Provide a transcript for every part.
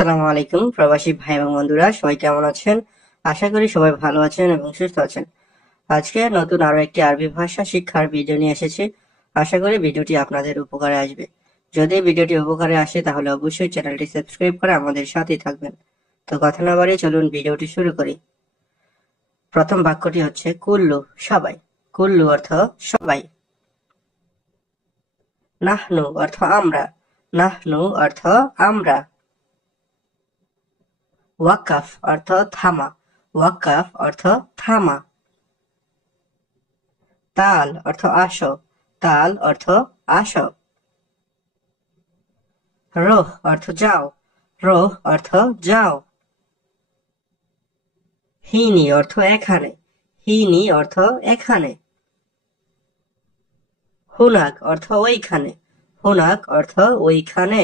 আসসালামু আলাইকুম প্রবাসী ভাই এবং বন্ধুরা, সবাই কেমন আছেন? আশা করি সবাই ভালো আছেন এবং সুস্থ আছেন। আজকে নতুন আরো একটি আরবি ভাষা শিক্ষার ভিডিও নিয়ে এসেছি। আশা করি ভিডিওটি আপনাদের উপকারে আসবে। যদি ভিডিওটি উপকারে আসে তাহলে অবশ্যই চ্যানেলটি সাবস্ক্রাইব করে আমাদের সাথেই থাকবেন। তো কথা না বাড়িয়ে চলুন ভিডিওটি শুরু করি। প্রথম বাক্যটি হচ্ছে কুল্লু, সবাই। কুল্লু অর্থ সবাই। নাহনু অর্থ আমরা। নাহনু অর্থ আমরা। ওয়াকাফ অর্থ থামা। ওয়াকাফ অর্থ থামা। তাল অর্থ আসো। তাল অর্থ আসো। রোহ অর্থ যাও। রোহ অর্থ যাও। হিনি অর্থ এখানে। হিনি অর্থ এখানে। হুনাক অর্থ ওইখানে। হুনাক অর্থ ওইখানে।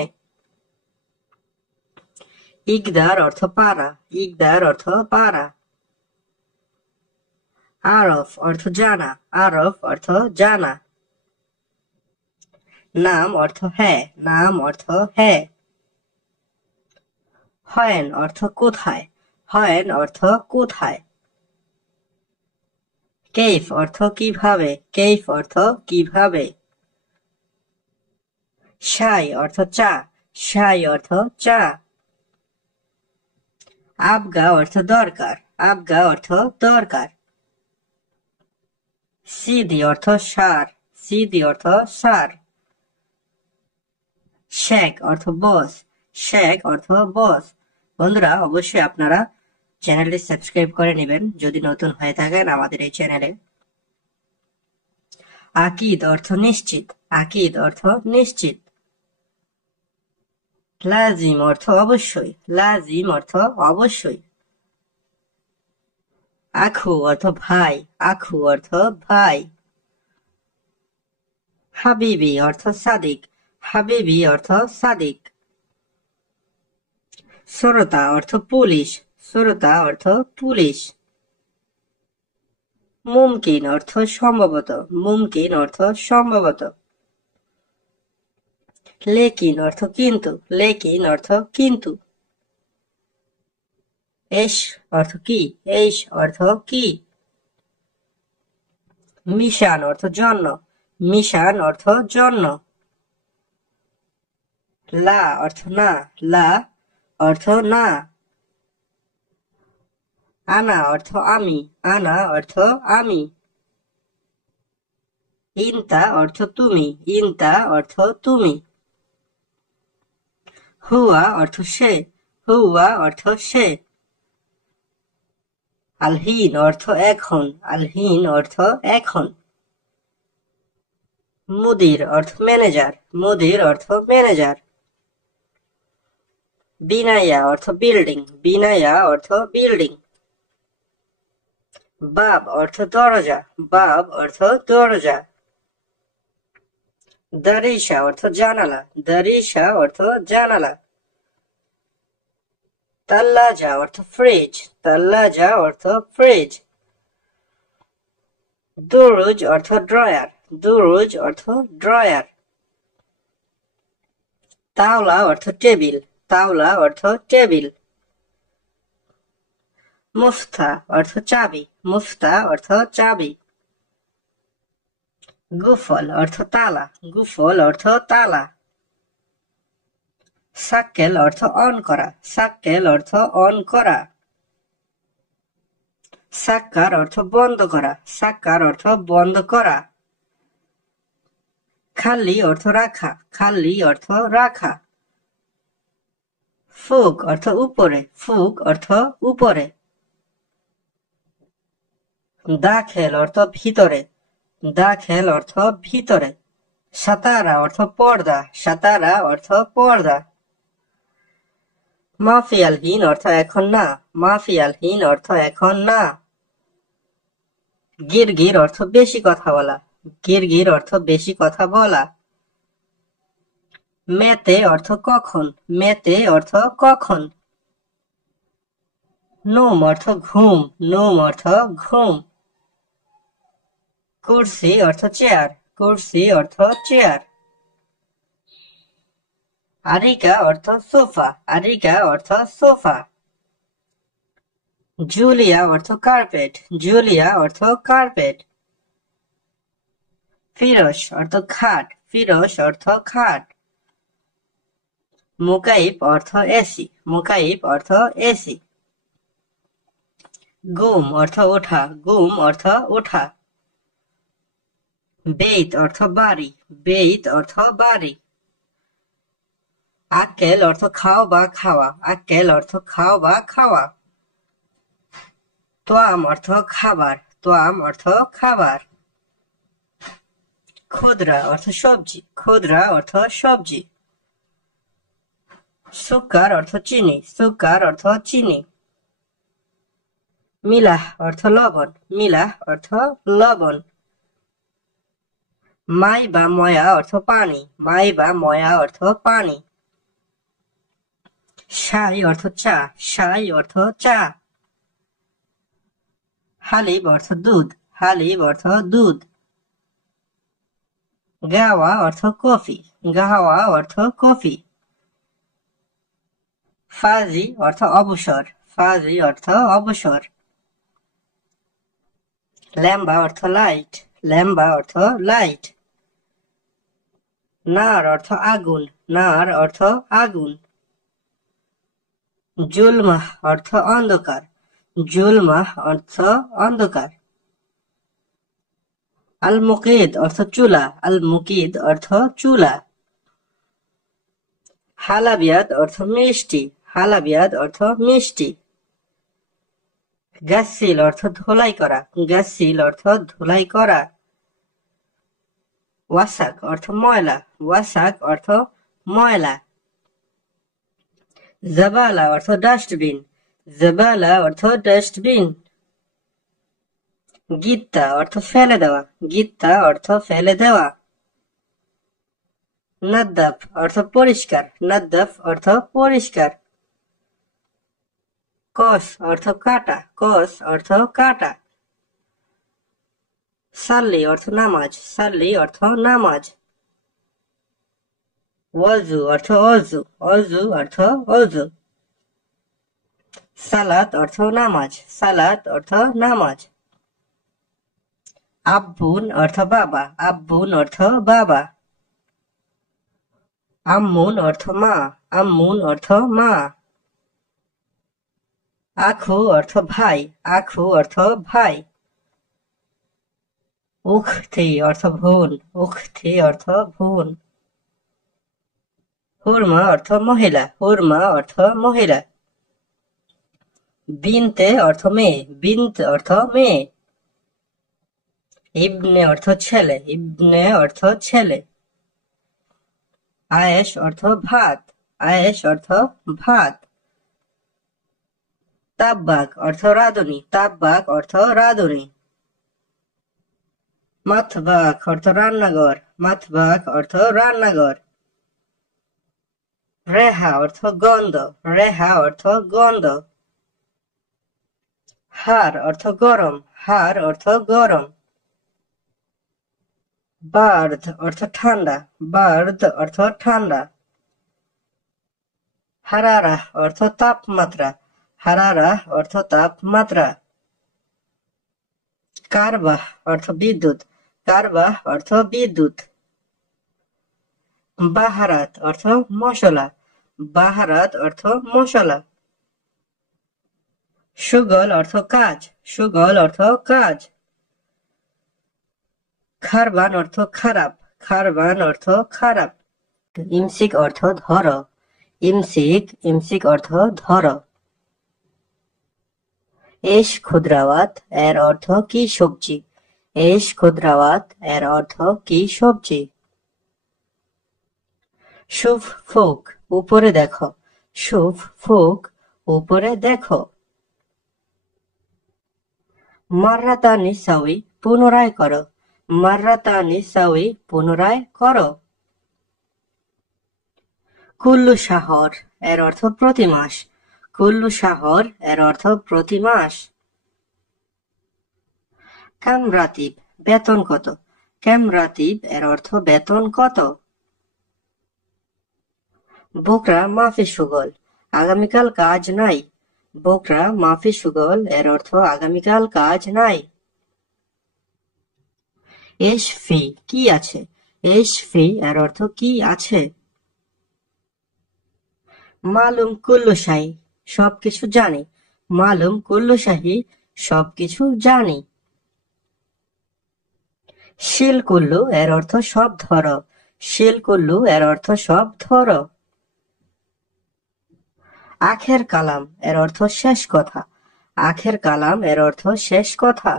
ইকদার অর্থ পারা। ইকদার অর্থ পারা। আরফ অর্থ জানা। আরফ অর্থ জানা। নাম অর্থ হ্যাঁ। নাম অর্থ হ্যাঁ। হয়েন অর্থ কোথায়। হয়েন অর্থ কোথায়। কেইফ অর্থ কিভাবে। কেইফ অর্থ কিভাবে। শাই অর্থ চা। শাই অর্থ চা। আবগা অর্থ দরকার। আবগা অর্থ দরকার। সিদি অর্থ সার। সিদি অর্থ সার। শেখ অর্থ বস। শেখ অর্থ বস। বন্ধুরা, অবশ্যই আপনারা চ্যানেলটি সাবস্ক্রাইব করে নেবেন যদি নতুন হয়ে থাকেন আমাদের এই চ্যানেলে। আকিদ অর্থ নিশ্চিত। আকিদ অর্থ নিশ্চিত। লাজিম অর্থ অবশ্যই। লাজিম অর্থ অবশ্যই। আখু অর্থ ভাই। আখু অর্থ ভাই। হাবিবি অর্থ সাদিক। হাবিবি অর্থ সাদিক। শ্রোতা অর্থ পুলিশ। শ্রোতা অর্থ পুলিশ। মুমকিন অর্থ সম্ভবত। মুমকিন অর্থ সম্ভবত। লেকিন অর্থ কিন্তু। লেকিন অর্থ কিন্তু। এশ অর্থ কি। এশ অর্থ কি। মিশান অর্থ জন্য। মিশান অর্থ জন্য। লা অর্থ না। লা অর্থ না। আনা অর্থ আমি। আনা অর্থ আমি। ইনতা অর্থ তুমি। ইনতা অর্থ তুমি। হুয়া অর্থ সে। হুয়া অর্থ সে। আলহিন অর্থ এখন। আলহিন অর্থ এখন। মুদির অর্থ ম্যানেজার। মুদির অর্থ ম্যানেজার। বিনায়া অর্থ বিল্ডিং। বিনায়া অর্থ বিল্ডিং। বাব অর্থ দরজা। বাব অর্থ দরজা। দারিসা অর্থ জানালা। দারিসা অর্থ জানালা। তাল্লাজা অর্থ ফ্রিজ। তাল্লাজা অর্থ ফ্রিজ। দুরুজ অর্থ ড্রয়ার। দুরুজ অর্থ ড্রয়ার। তাওলা অর্থ টেবিল। তাওলা অর্থ টেবিল। মুফতা অর্থ চাবি। মুফতা অর্থ চাবি। গুফল অর্থ তালা। গুফল অর্থ তালা। সাক্কেল অর্থ অন করা। সাক্কেল অর্থ অন করা। সাক্কার অর্থ বন্ধ করা। সাক্কার অর্থ বন্ধ করা। খালি অর্থ রাখা। খালি অর্থ রাখা। ফুক অর্থ উপরে। ফুক অর্থ উপরে। দাখেল অর্থ ভিতরে। দাখেল অর্থ ভিতরে। সাতারা অর্থ পর্দা। সাতারা অর্থ পর্দা। মাফিয়ালহীন অর্থ এখন না। মাফিয়ালহীন অর্থ এখন না। গিরগির অর্থ বেশি কথা বলা। গিরগির অর্থ বেশি কথা বলা। মেতে অর্থ কখন। মেতে অর্থ কখন। নোম অর্থ ঘুম। নোম অর্থ ঘুম। কুরসি অর্থ চেয়ার। কুরসি অর্থ চেয়ার। আরিকা অর্থ সোফা, আরিকা অর্থ সোফা। জুলিয়া অর্থ কার্পেট, জুলিয়া অর্থ কার্পেট। ফিরোজ অর্থ খাট, ফিরোজ অর্থ খাট। মুকাইব অর্থ এসি, মুকাইব অর্থ এসি। গুম অর্থ ওঠা, গুম অর্থ ওঠা। বেইত অর্থ বাড়ি, বেইত অর্থ বাড়ি। আক্কেল অর্থ খাও বা খাওয়া, আক্কেল অর্থ খাও বা খাওয়া। তোয়াম অর্থ খাবার, তোয়াম অর্থ খাবার। খুদরা অর্থ সবজি, খুদরা অর্থ সবজি। সুকার অর্থ চিনি, সুকার অর্থ চিনি। মিলাহ অর্থ লবণ, মিলাহ অর্থ লবণ। মাই বা ময়া অর্থ পানি, মাই বা ময়া অর্থ পানি। শাই অর্থ চা, শাই অর্থ চা। হালিব অর্থ দুধ, হালিব অর্থ দুধ। গাওয়া অর্থ কফি, গাওয়া অর্থ কফি। ফাজি অর্থ অবসর, ফাজি অর্থ অবসর। ল্যাম্বা অর্থ লাইট, ল্যাম্বা অর্থ লাইট। নার অর্থ আগুন, নার অর্থ আগুন। জুলমাহ অর্থ অন্ধকার, জুলমাহ অর্থ অন্ধকার। আল মুকিদ অর্থ চুলা, আল মুকিদ অর্থ চুলা। হালাবিয়াত অর্থ মিষ্টি, হালাবিয়াত অর্থ মিষ্টি। গাসিল অর্থ ধোলাই করা, গাসিল অর্থ ধোলাই করা। ওয়াসাক অর্থ ময়লা, ওয়াসাক অর্থ ময়লা। জাবালা অর্থ ডাস্টবিন, জাবালা অর্থ ডাস্টবিন। গিত্তা অর্থ ফেলে দেওয়া, গিত্তা অর্থ ফেলে দেওয়া। নাদ্দাফ অর্থ পরিষ্কার, নাদ্দাফ অর্থ পরিষ্কার। কস অর্থ কাটা, কস অর্থ কাটা। সাল্লি অর্থ নামাজ, সাল্লি অর্থ নামাজ। ওয়াজু অর্থ অজু, অজু অর্থ অজু। সালাত অর্থ নামাজ, সালাত অর্থ নামাজ। আব্বুন অর্থ বাবা, আব্বুন অর্থ বাবা। আম্মুন অর্থ মা, আম্মুন অর্থ মা। আখু অর্থ ভাই, আখু অর্থ ভাই। উখতি অর্থ বোন, উখতি অর্থ বোন। হুরমা অর্থ মহিলা, হুরমা অর্থ মহিলা। বিনতে অর্থ মেয়ে, বিনত অর্থ মেয়ে। ইবনে অর্থ ছেলে, ইবনে অর্থ ছেলে। আয়েশ অর্থ ভাত, আয়েশ অর্থ ভাত। তাব্বাক অর্থ রাঁধুনি, তাব্বাক অর্থ রাঁধুনি। মাতবাক অর্থ রান্নাঘর, মাতবাক অর্থ রান্নাঘর। রেহা অর্থ গন্ধ, রেহা অর্থ গন্ধ। হার অর্থ গরম, হার অর্থ গরম। বার্দ অর্থ ঠান্ডা, বার্দ অর্থ ঠান্ডা। হারারা অর্থ তাপমাত্রা, হারারা অর্থ তাপমাত্রা। কারবাহ অর্থ বিদ্যুৎ, কারবাহ অর্থ বিদ্যুৎ। বাহারাত অর্থ মশলা, বাহারাত অর্থ মশলা। সুগল অর্থ কাজ, সুগল অর্থ কাজ। খারবান অর্থ খারাপ, খারবান অর্থ খারাপ। ইমসিক অর্থ ধর, ইমসিক, ইমসিক অর্থ ধর। এশ খুদ্রাওয়াত এর অর্থ কি সবজি, এশ খুদ্রাওয়াত এর অর্থ কি সবজি। শুভ ফুক উপরে দেখো, শুভ ফুক উপরে দেখো। মাররাতা নিসাউই পুনরায় করো, মাররাতা নিসাউই পুনরায় করো। কুল্লু শাহর এর অর্থ প্রতি মাস, কুল্লু শাহর এর অর্থ প্রতি মাস। কাম রাতিব বেতন কত, কাম রাতিব এর অর্থ বেতন কত। বোকরা মাফি সুগল, আগামীকাল কাজ নাই। বোকরা মাফি সুগল এর অর্থ আগামীকাল কাজ নাই। এশ ফি কি আছে, এশ ফি এর অর্থ কি আছে। মালুম কুল্লু শাহী সবকিছু জানি, মালুম কুল্লু শাহী সবকিছু জানি। শিল কুল্লু এর অর্থ সব ধর, শিল কুল্লু এর অর্থ সব ধর। আখের কালাম এর অর্থ শেষ কথা, আখের কালাম এর অর্থ শেষ কথা।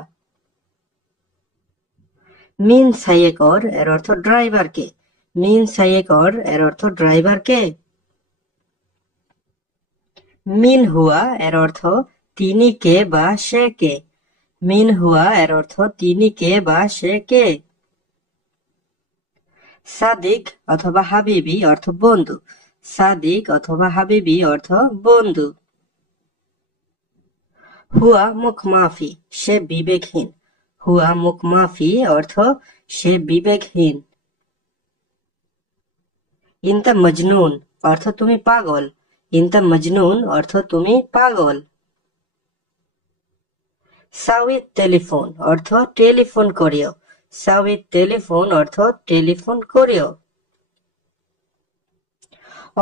মিন সাইয়েকর এর অর্থ ড্রাইভার কে, মিন সাইয়েকর এর অর্থ ড্রাইভার কে। মিন হুয়া এর অর্থ তিনি কে বা সে কে, মিন হুয়া এর অর্থ তিনি কে বা সে কে। সাদিক অথবা হাবিবি অর্থ বন্ধু, সাদিক অথবা হাবিবি অর্থ বন্ধু। হুয়া মুখ মাফি সে বিবেকহীন, হুয়া মুখ মাফি অর্থ সে বিবেকহীন। ইনতা মজনুন অর্থ তুমি পাগল, ইনতা মজনুন অর্থ তুমি পাগল। সাউইত টেলিফোন অর্থ টেলিফোন করিও, সাউইত টেলিফোন অর্থ টেলিফোন করিও।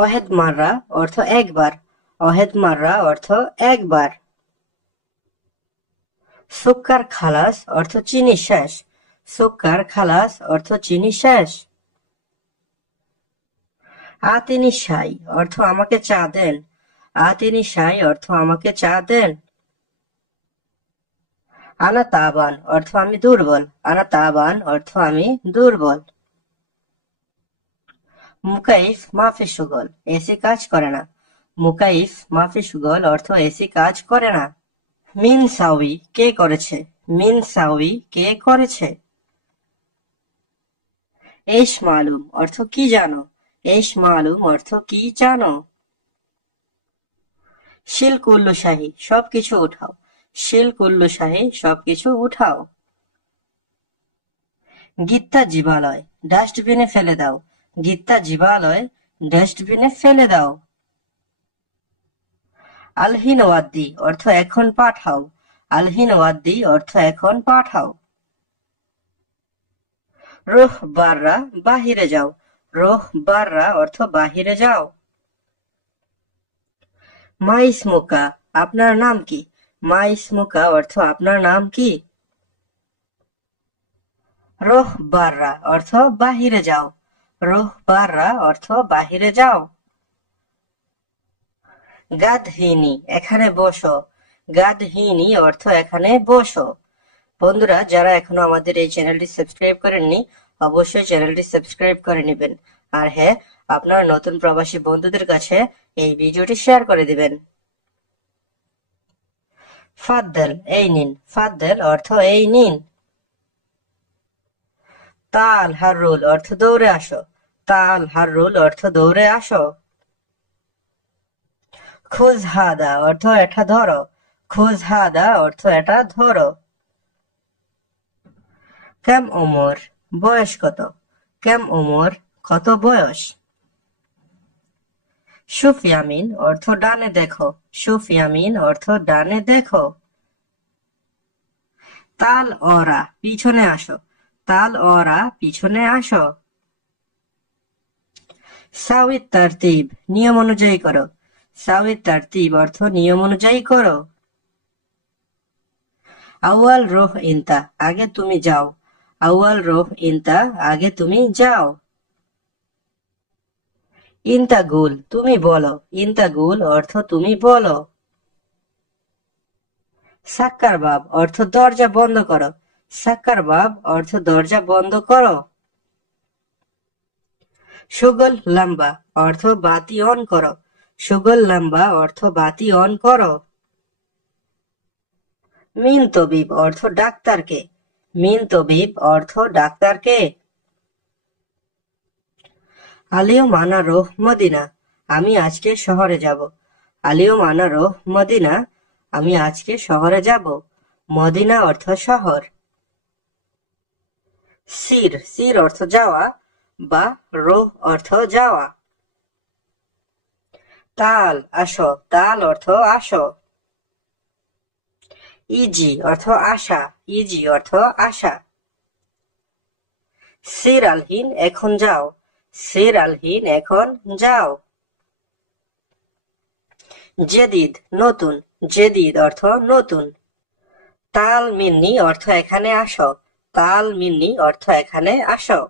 অহেদ মাররা অর্থ একবার, অহেদ মাররা অর্থ একবার। সুক্কার খালাস অর্থ চিনি শেষ, সুক্কার খালাস অর্থ চিনি শেষ। আতিনি শাই অর্থ আমাকে চা দেন, আতিনি শাই অর্থ আমাকে চা দেন। আনা তাবান অর্থ আমি দুর্বল, আনা তাবান অর্থ আমি দুর্বল। মুকাইফ মাফি সুগল এসি কাজ করে না, মুকাইফ মাফি সুগল অর্থ এসি কাজ করে না। মিন সাউই কে করেছে, মিন সাউই কে করেছে। এশ মালুম অর্থ কি জানো, এশ মালুম অর্থ কি জানো। শিল কুল্লু শাহী সবকিছু উঠাও, শিল কুল্লু শাহী সবকিছু উঠাও। গীতা জীবালয় ডাস্টবিনে ফেলে দাও, গীতা জীবালয় ডাস্টবিনে ফেলে দাও। আলহিন ওয়াদ্দি অর্থ এখন পাঠাও, আলহিন ওয়াদ্দি অর্থ এখন পাঠাও। রোহ বাররা বাহিরে যাও, রোহ বাররা অর্থ বাহিরে যাও। মা ইসমুকা আপনার নাম কি, মা ইসমুকা অর্থ আপনার নাম কি। রোহ বাররা অর্থ বাহিরে যাও, রোহ বাররা অর্থ বাহিরে যাও। গাদহিনী এখানে বসো, গাদহিনী অর্থ এখানে বসো। বন্ধুরা যারা এখনো আমাদের এই চ্যানেলটি সাবস্ক্রাইব করেননি অবশ্যই চ্যানেলটি সাবস্ক্রাইব করে নেবেন, আর হ্যাঁ আপনার নতুন প্রবাসী বন্ধুদের কাছে এই ভিডিওটি শেয়ার করে দিবেন। ফাদ্দেল এই নিন, ফাদ্দেল অর্থ এই নিন। তাল হারুল অর্থ দৌড়ে আসো, তাল হারুল অর্থ দৌড়ে আসো। খোঁজ হাদা অর্থ এটা ধরো, খোঁজ হাদা অর্থ এটা ধরো। কেম ওমর বয়স কত, কেম ওমর কত বয়স। সুফিয়ামিন অর্থ ডানে দেখো, সুফিয়ামিন অর্থ ডানে দেখো। তাল অরা পিছনে আসো, তাল অরা পিছনে আসো। সাউই তারতিব নিয়ম অনুযায়ী করো, সাউই তারতিব অর্থ নিয়ম অনুযায়ী করো। আউয়াল রোহ ইনতা আগে তুমি যাও, আউয়াল রোহ ইনতা আগে তুমি যাও। ইনতা গুল তুমি বলো, ইনতা গুল অর্থ তুমি বলো। সাক্কার বাব অর্থ দরজা বন্ধ করো, সাক্কার বাব অর্থ দরজা বন্ধ করো। সুগল লম্বা অর্থ বাতি অন করো, সুগল লম্বা অর্থ বাতি অন করো। মিন তবিব অর্থ ডাক্তারকে, মিন তবিব অর্থ ডাক্তারকে। আলিও মানা রোহ মদিনা আমি আজকে শহরে যাব, আলিও মানা রোহ মদিনা আমি আজকে শহরে যাব। মদিনা অর্থ শহর। সির সির অর্থ যাওয়া বা রোহ অর্থ যাওয়া। তাল আসো, তাল অর্থ আসো। ইজি অর্থ আশা, ইজি অর্থ আশা। সির আলহিন এখন যাও, সির আলহিন এখন যাও। জেদিদ নতুন, জেদিদ অর্থ নতুন। তাল মিন্নি অর্থ এখানে আসো, তাল মিন্নি অর্থ এখানে আসো।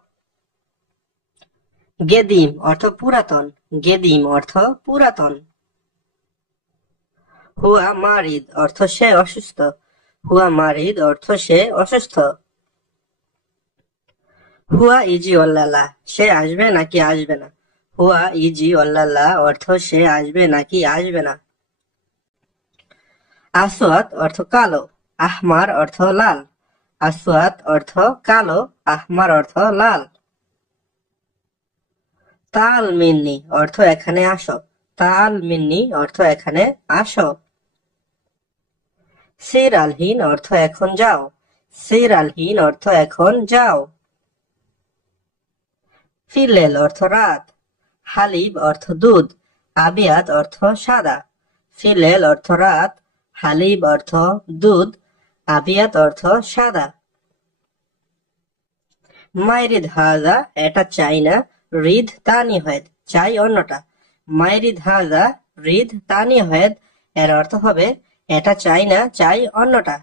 গেদিম অর্থ পুরাতন, গেদিম অর্থ পুরাতন। হুয়া মারিদ অর্থ সে অসুস্থ, হুয়া মারিদ অর্থ সে অসুস্থ। হুয়া ইজি অল্লালা সে আসবে নাকি আসবে না, হুয়া ইজি অল্লালা অর্থ সে আসবে নাকি আসবে না। আসওয়াদ অর্থ কালো, আহমার অর্থ লাল, আসওয়াদ অর্থ কালো, আহমার অর্থ লাল। তাল মিন্নি অর্থ এখানে আসো, তাল মিন্নি অর্থ এখানে আসো। সির আলহিন অর্থ এখন যাও, সির আলহিন অর্থ এখন যাও। ফিলেল অর্থ রাত, হালিব অর্থ দুধ, আবিয়াত অর্থ সাদা। ফিলেল অর্থ রাত, হালিব অর্থ দুধ, আবিয়াত অর্থ সাদা। মাইরিদ হাজা এটা চাই না, রিদ তানি হয়েদ চাই অন্যটা। মাইরিদ হাজা রিদ তানি হয়েদ এর অর্থ হবে এটা চাই না, চাই অন্যটা।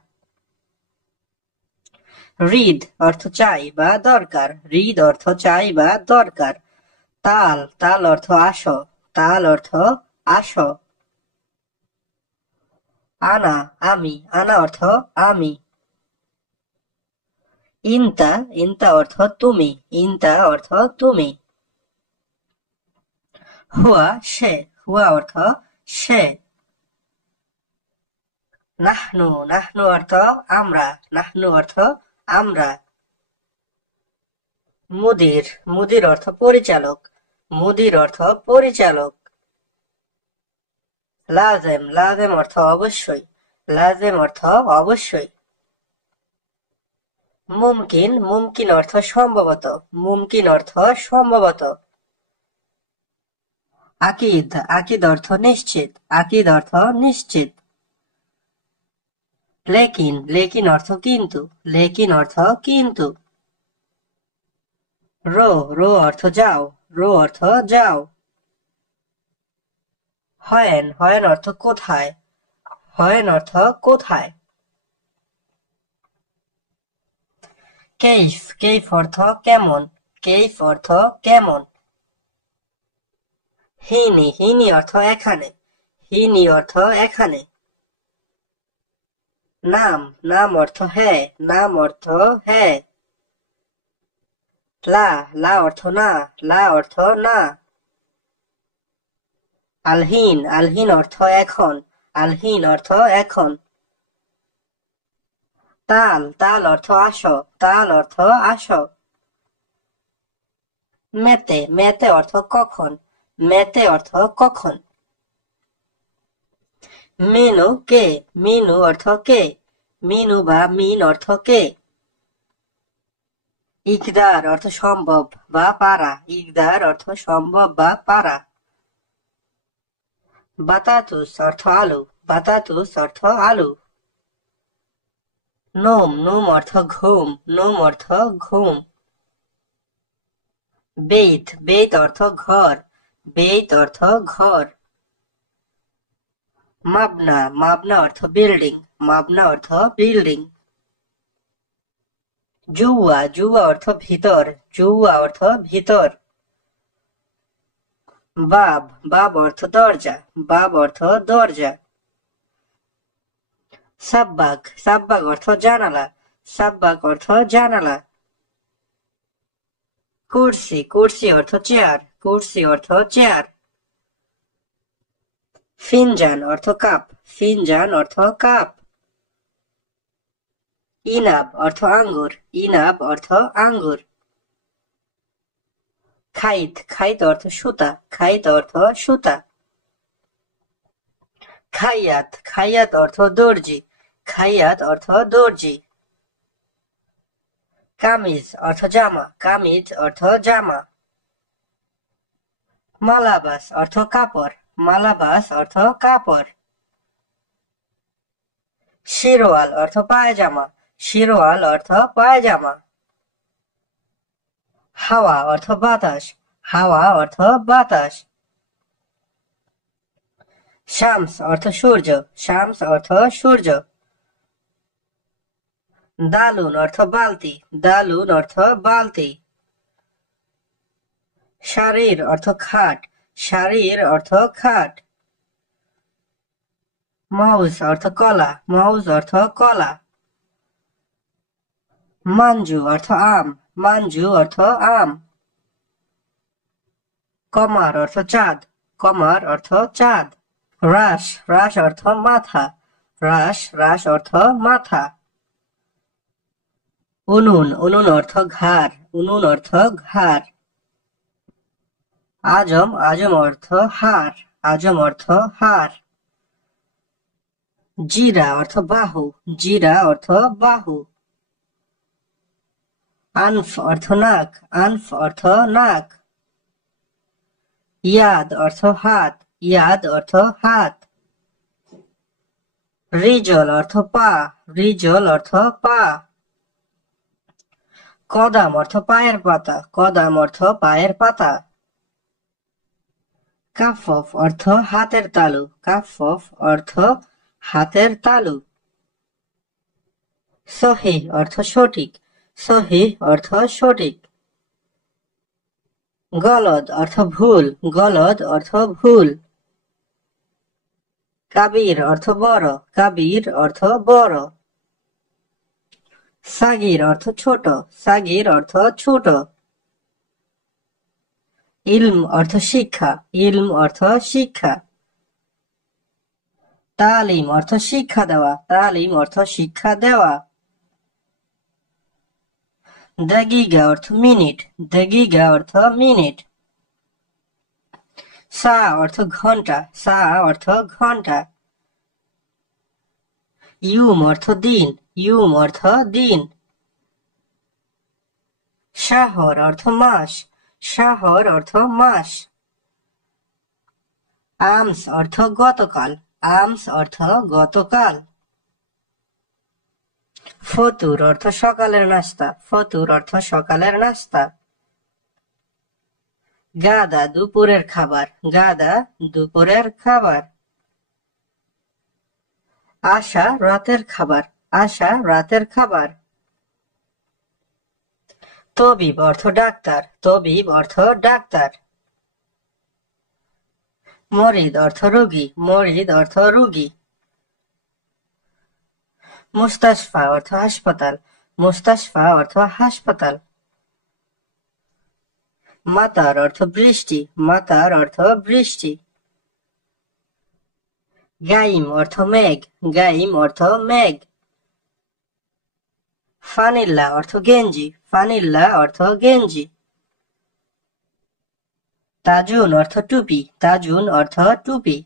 রিদ অর্থ চাই বা দরকার, রিদ অর্থ চাই বা দরকার। তাল তাল অর্থ আসো, তাল অর্থ আসো। আনা আমি, আনা অর্থ আমি। ইনতা ইনতা অর্থ তুমি, ইনতা অর্থ তুমি। হুয়া সে, হুয়া অর্থ সে। নাহনু নাহনু অর্থ আমরা, নাহনু অর্থ আমরা। মুদির মুদির অর্থ পরিচালক, মুদির অর্থ পরিচালক। লাজেম লাজেম অর্থ অবশ্যই, লাজেম অর্থ অবশ্যই। মুমকিন মুমকিন অর্থ সম্ভবত, মুমকিন অর্থ সম্ভবত। আকিদ আকিদ অর্থ নিশ্চিত, আকিদ অর্থ নিশ্চিত। লেকিন লেকিন অর্থ কিন্তু, লেকিন অর্থ কিন্তু। রো রো অর্থ যাও, রো অর্থ যাও। হয়েন হয়েন অর্থ কোথায়, হয়েন অর্থ কোথায়। কেইফ কেইফ অর্থ কেমন, কেইফ অর্থ কেমন। হিনি হিনি অর্থ এখানে, হিনি অর্থ এখানে। নাম নাম অর্থ হ্যাঁ, নাম অর্থ হ্যাঁ। লা লা অর্থ না, লা অর্থ না। আলহিন আলহিন অর্থ এখন, আলহিন অর্থ এখন। তাল তাল অর্থ আসো, তাল অর্থ আসো। মেতে মেতে অর্থ কখন, মেতে অর্থ কখন। মিনু কে, মিনু অর্থ কে, মিনু বা মিন অর্থ কে। ইকদার অর্থ সম্ভব বা পারা, ইকদার অর্থ সম্ভব বা পারা। বাতাতুস অর্থ আলু, বাতাতুস অর্থ আলু। নোম নোম অর্থ ঘুম, নোম অর্থ ঘুম। বেইত বেইত অর্থ ঘর, বেইত অর্থ ঘর। মাবনা মাবনা অর্থ বিল্ডিং, মাবনা অর্থ বিল্ডিং। জুয়া জুয়া অর্থ ভিতর, জুয়া অর্থ ভিতর। বাব বাব অর্থ দরজা, বাব অর্থ দরজা। সাব্বাক সাব্বাক অর্থ জানালা, সাব্বাক অর্থ জানালা। কুরসি কুরসি অর্থ চেয়ার, কুরসি অর্থ চেয়ার। ফিনজান অর্থ কাপ, ফিনজান অর্থ কাপ। ইনাব অর্থ আঙ্গুর, ইনাব অর্থ আঙ্গুর। খাইত খাইত অর্থ সুতা, খাইত অর্থ সুতা। খাইয়াত খাইয়াত অর্থ দর্জি, খাইয়াত অর্থ দর্জি। কামিজ অর্থ জামা, কামিজ অর্থ জামা। মালাবাস অর্থ কাপড়, মালাবাস অর্থ কাপড়। শিরওয়াল অর্থ পায়জামা। শিরওয়াল অর্থ পায়জামা। হাওয়া অর্থ বাতাস। হাওয়া অর্থ বাতাস। শামস অর্থ সূর্য। শামস অর্থ সূর্য। দালুন অর্থ বালতি। দালুন অর্থ বালতি। শারীর অর্থ খাট। শারীর অর্থ খাট। মাউস অর্থ কলা। মাউস অর্থ কলা। মাঞ্জু অর্থ আম। মাঞ্জু অর্থ আম। কমার অর্থ চাঁদ। কমার অর্থ চাঁদ। রাস রাস অর্থ মাথা। রাস রাস অর্থ মাথা। উনুন উনুন অর্থ ঘাড়। উনুন অর্থ ঘাড়। আজম আজম অর্থ হাড়। আজম অর্থ হাড়। জিরা অর্থ বাহু। জিরা অর্থ বাহু। আনফ অর্থ নাক। আনফ অর্থ নাক। ইয়াদ অর্থ হাত। ইয়াদ অর্থ হাত। রিজল অর্থ পা। রিজল অর্থ পা। কদাম অর্থ পায়ের পাতা। কদাম অর্থ পায়ের পাতা। কাফফ অর্থ হাতের তালু। কাফফ অর্থ হাতের তালু। সহিহ অর্থ সঠিক। সহিহ অর্থ সঠিক। গলদ অর্থ ভুল। গলদ অর্থ ভুল। কাবির অর্থ বড়। কাবির অর্থ বড়। সাগির অর্থ ছোট। সাগির অর্থ ছোট। ইলম অর্থ শিক্ষা। ইলম অর্থ শিক্ষা। তালিম অর্থ শিক্ষা দেওয়া। তালিম অর্থ শিক্ষা দেওয়া। দাগিগা অর্থ মিনিট। দাগিগা অর্থ মিনিট। সা অর্থ ঘন্টা। সা অর্থ ঘন্টা। ইউম অর্থ দিন। ইউম অর্থ দিন। শাহর অর্থ মাস। শাহর অর্থ মাস। আমস অর্থ গতকাল। আমস অর্থ গতকাল। ফতুর অর্থ সকালের নাস্তা। ফতুর অর্থ সকালের নাস্তা। গাদা দুপুরের খাবার। গাদা দুপুরের খাবার। আশা রাতের খাবার। আশা রাতের খাবার। তবিব অর্থ ডাক্তার। তবিব অর্থ ডাক্তার। মরিদ অর্থ রোগী। মরিদ অর্থ রোগী। মুস্তাশফা অর্থ হাসপাতাল। মুস্তাশফা অর্থ হাসপাতাল। মাতার অর্থ বৃষ্টি। মাতার অর্থ বৃষ্টি। গাইম অর্থ মেঘ। গাইম অর্থ মেঘ। ফানিল্লা অর্থ গেঞ্জি। ফানিল্লা অর্থ গেঞ্জি। তাজুন অর্থ টুপি। তাজুন অর্থ টুপি।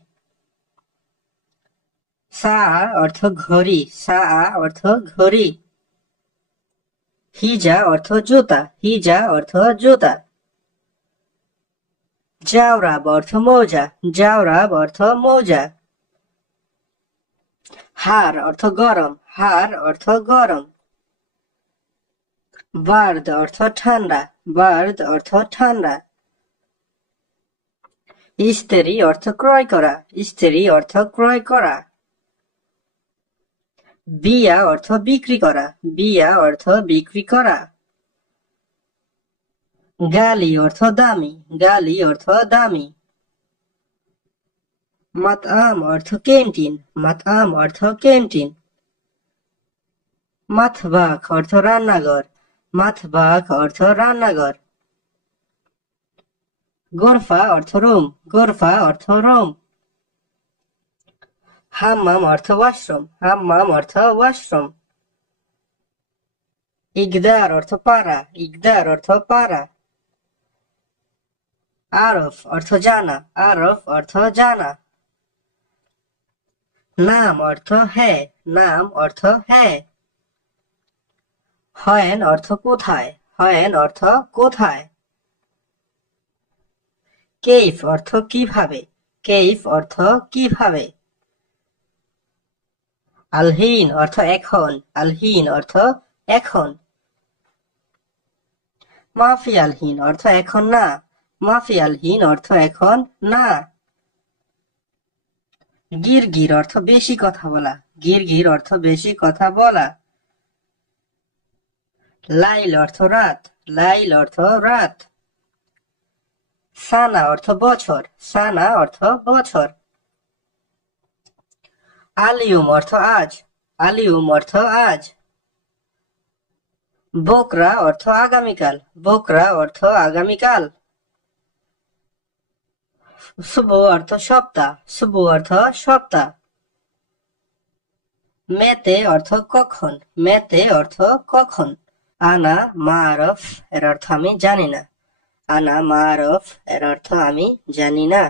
সা অর্থ ঘড়ি। সা অর্থ ঘড়ি। হিজা অর্থ জুতা। হিজা অর্থ জুতা। জাওরাব অর্থ মৌজা। জাওরাব অর্থ মৌজা। হার অর্থ গরম। হার অর্থ গরম। বার্দ অর্থ ঠান্ডা। বার্দ অর্থ ঠান্ডা। ইস্তেরি অর্থ ক্রয় করা। ইস্তেরি অর্থ ক্রয় করা। বিয়া অর্থ বিক্রি করা। বিয়া অর্থ বিক্রি করা। গালি অর্থ দামি। গালি অর্থ দামি। মাতআম অর্থ ক্যান্টিন। মাতআম অর্থ ক্যান্টিন। মাথবাখ অর্থ রান্নাঘর। মাথবাখ অর্থ রান্নাঘর। গোরফা অর্থ রুম। গোরফা অর্থ রুম। হাম্মাম অর্থ ওয়াশরুম। হাম্মাম অর্থ ওয়াশরুম। ইকদার অর্থ পারা। ইকদার অর্থ পারা। আরফ অর্থ জানা। আরফ অর্থ জানা। নাম অর্থ হ্যাঁ। নাম অর্থ হ্যাঁ। হয়েন অর্থ কোথায়। হয়েন অর্থ কোথায়। কেইফ অর্থ কিভাবে। কেইফ অর্থ কিভাবে। আলহিন অর্থ এখন, আলহিন অর্থ এখন। মাফি আলহিন অর্থ এখন না, মাফি আলহিন অর্থ এখন না। গিরগির অর্থ বেশি কথা বলা, গিরগির অর্থ বেশি কথা বলা। লাইল অর্থ রাত, লাইল অর্থ রাত। সানা অর্থ বছর, সানা অর্থ বছর। আলিউম অর্থ আজ, আলিউম অর্থ আজ। বোকরা অর্থ আগামীকাল, বোকরা অর্থ আগামীকাল। শুভ অর্থ সপ্তাহ, শুভ অর্থ সপ্তাহ। মেতে অর্থ কখন, মেতে অর্থ কখন। আনা মারফ এর অর্থ আমি জানি না, আনা মারফ এর অর্থ আমি জানি না।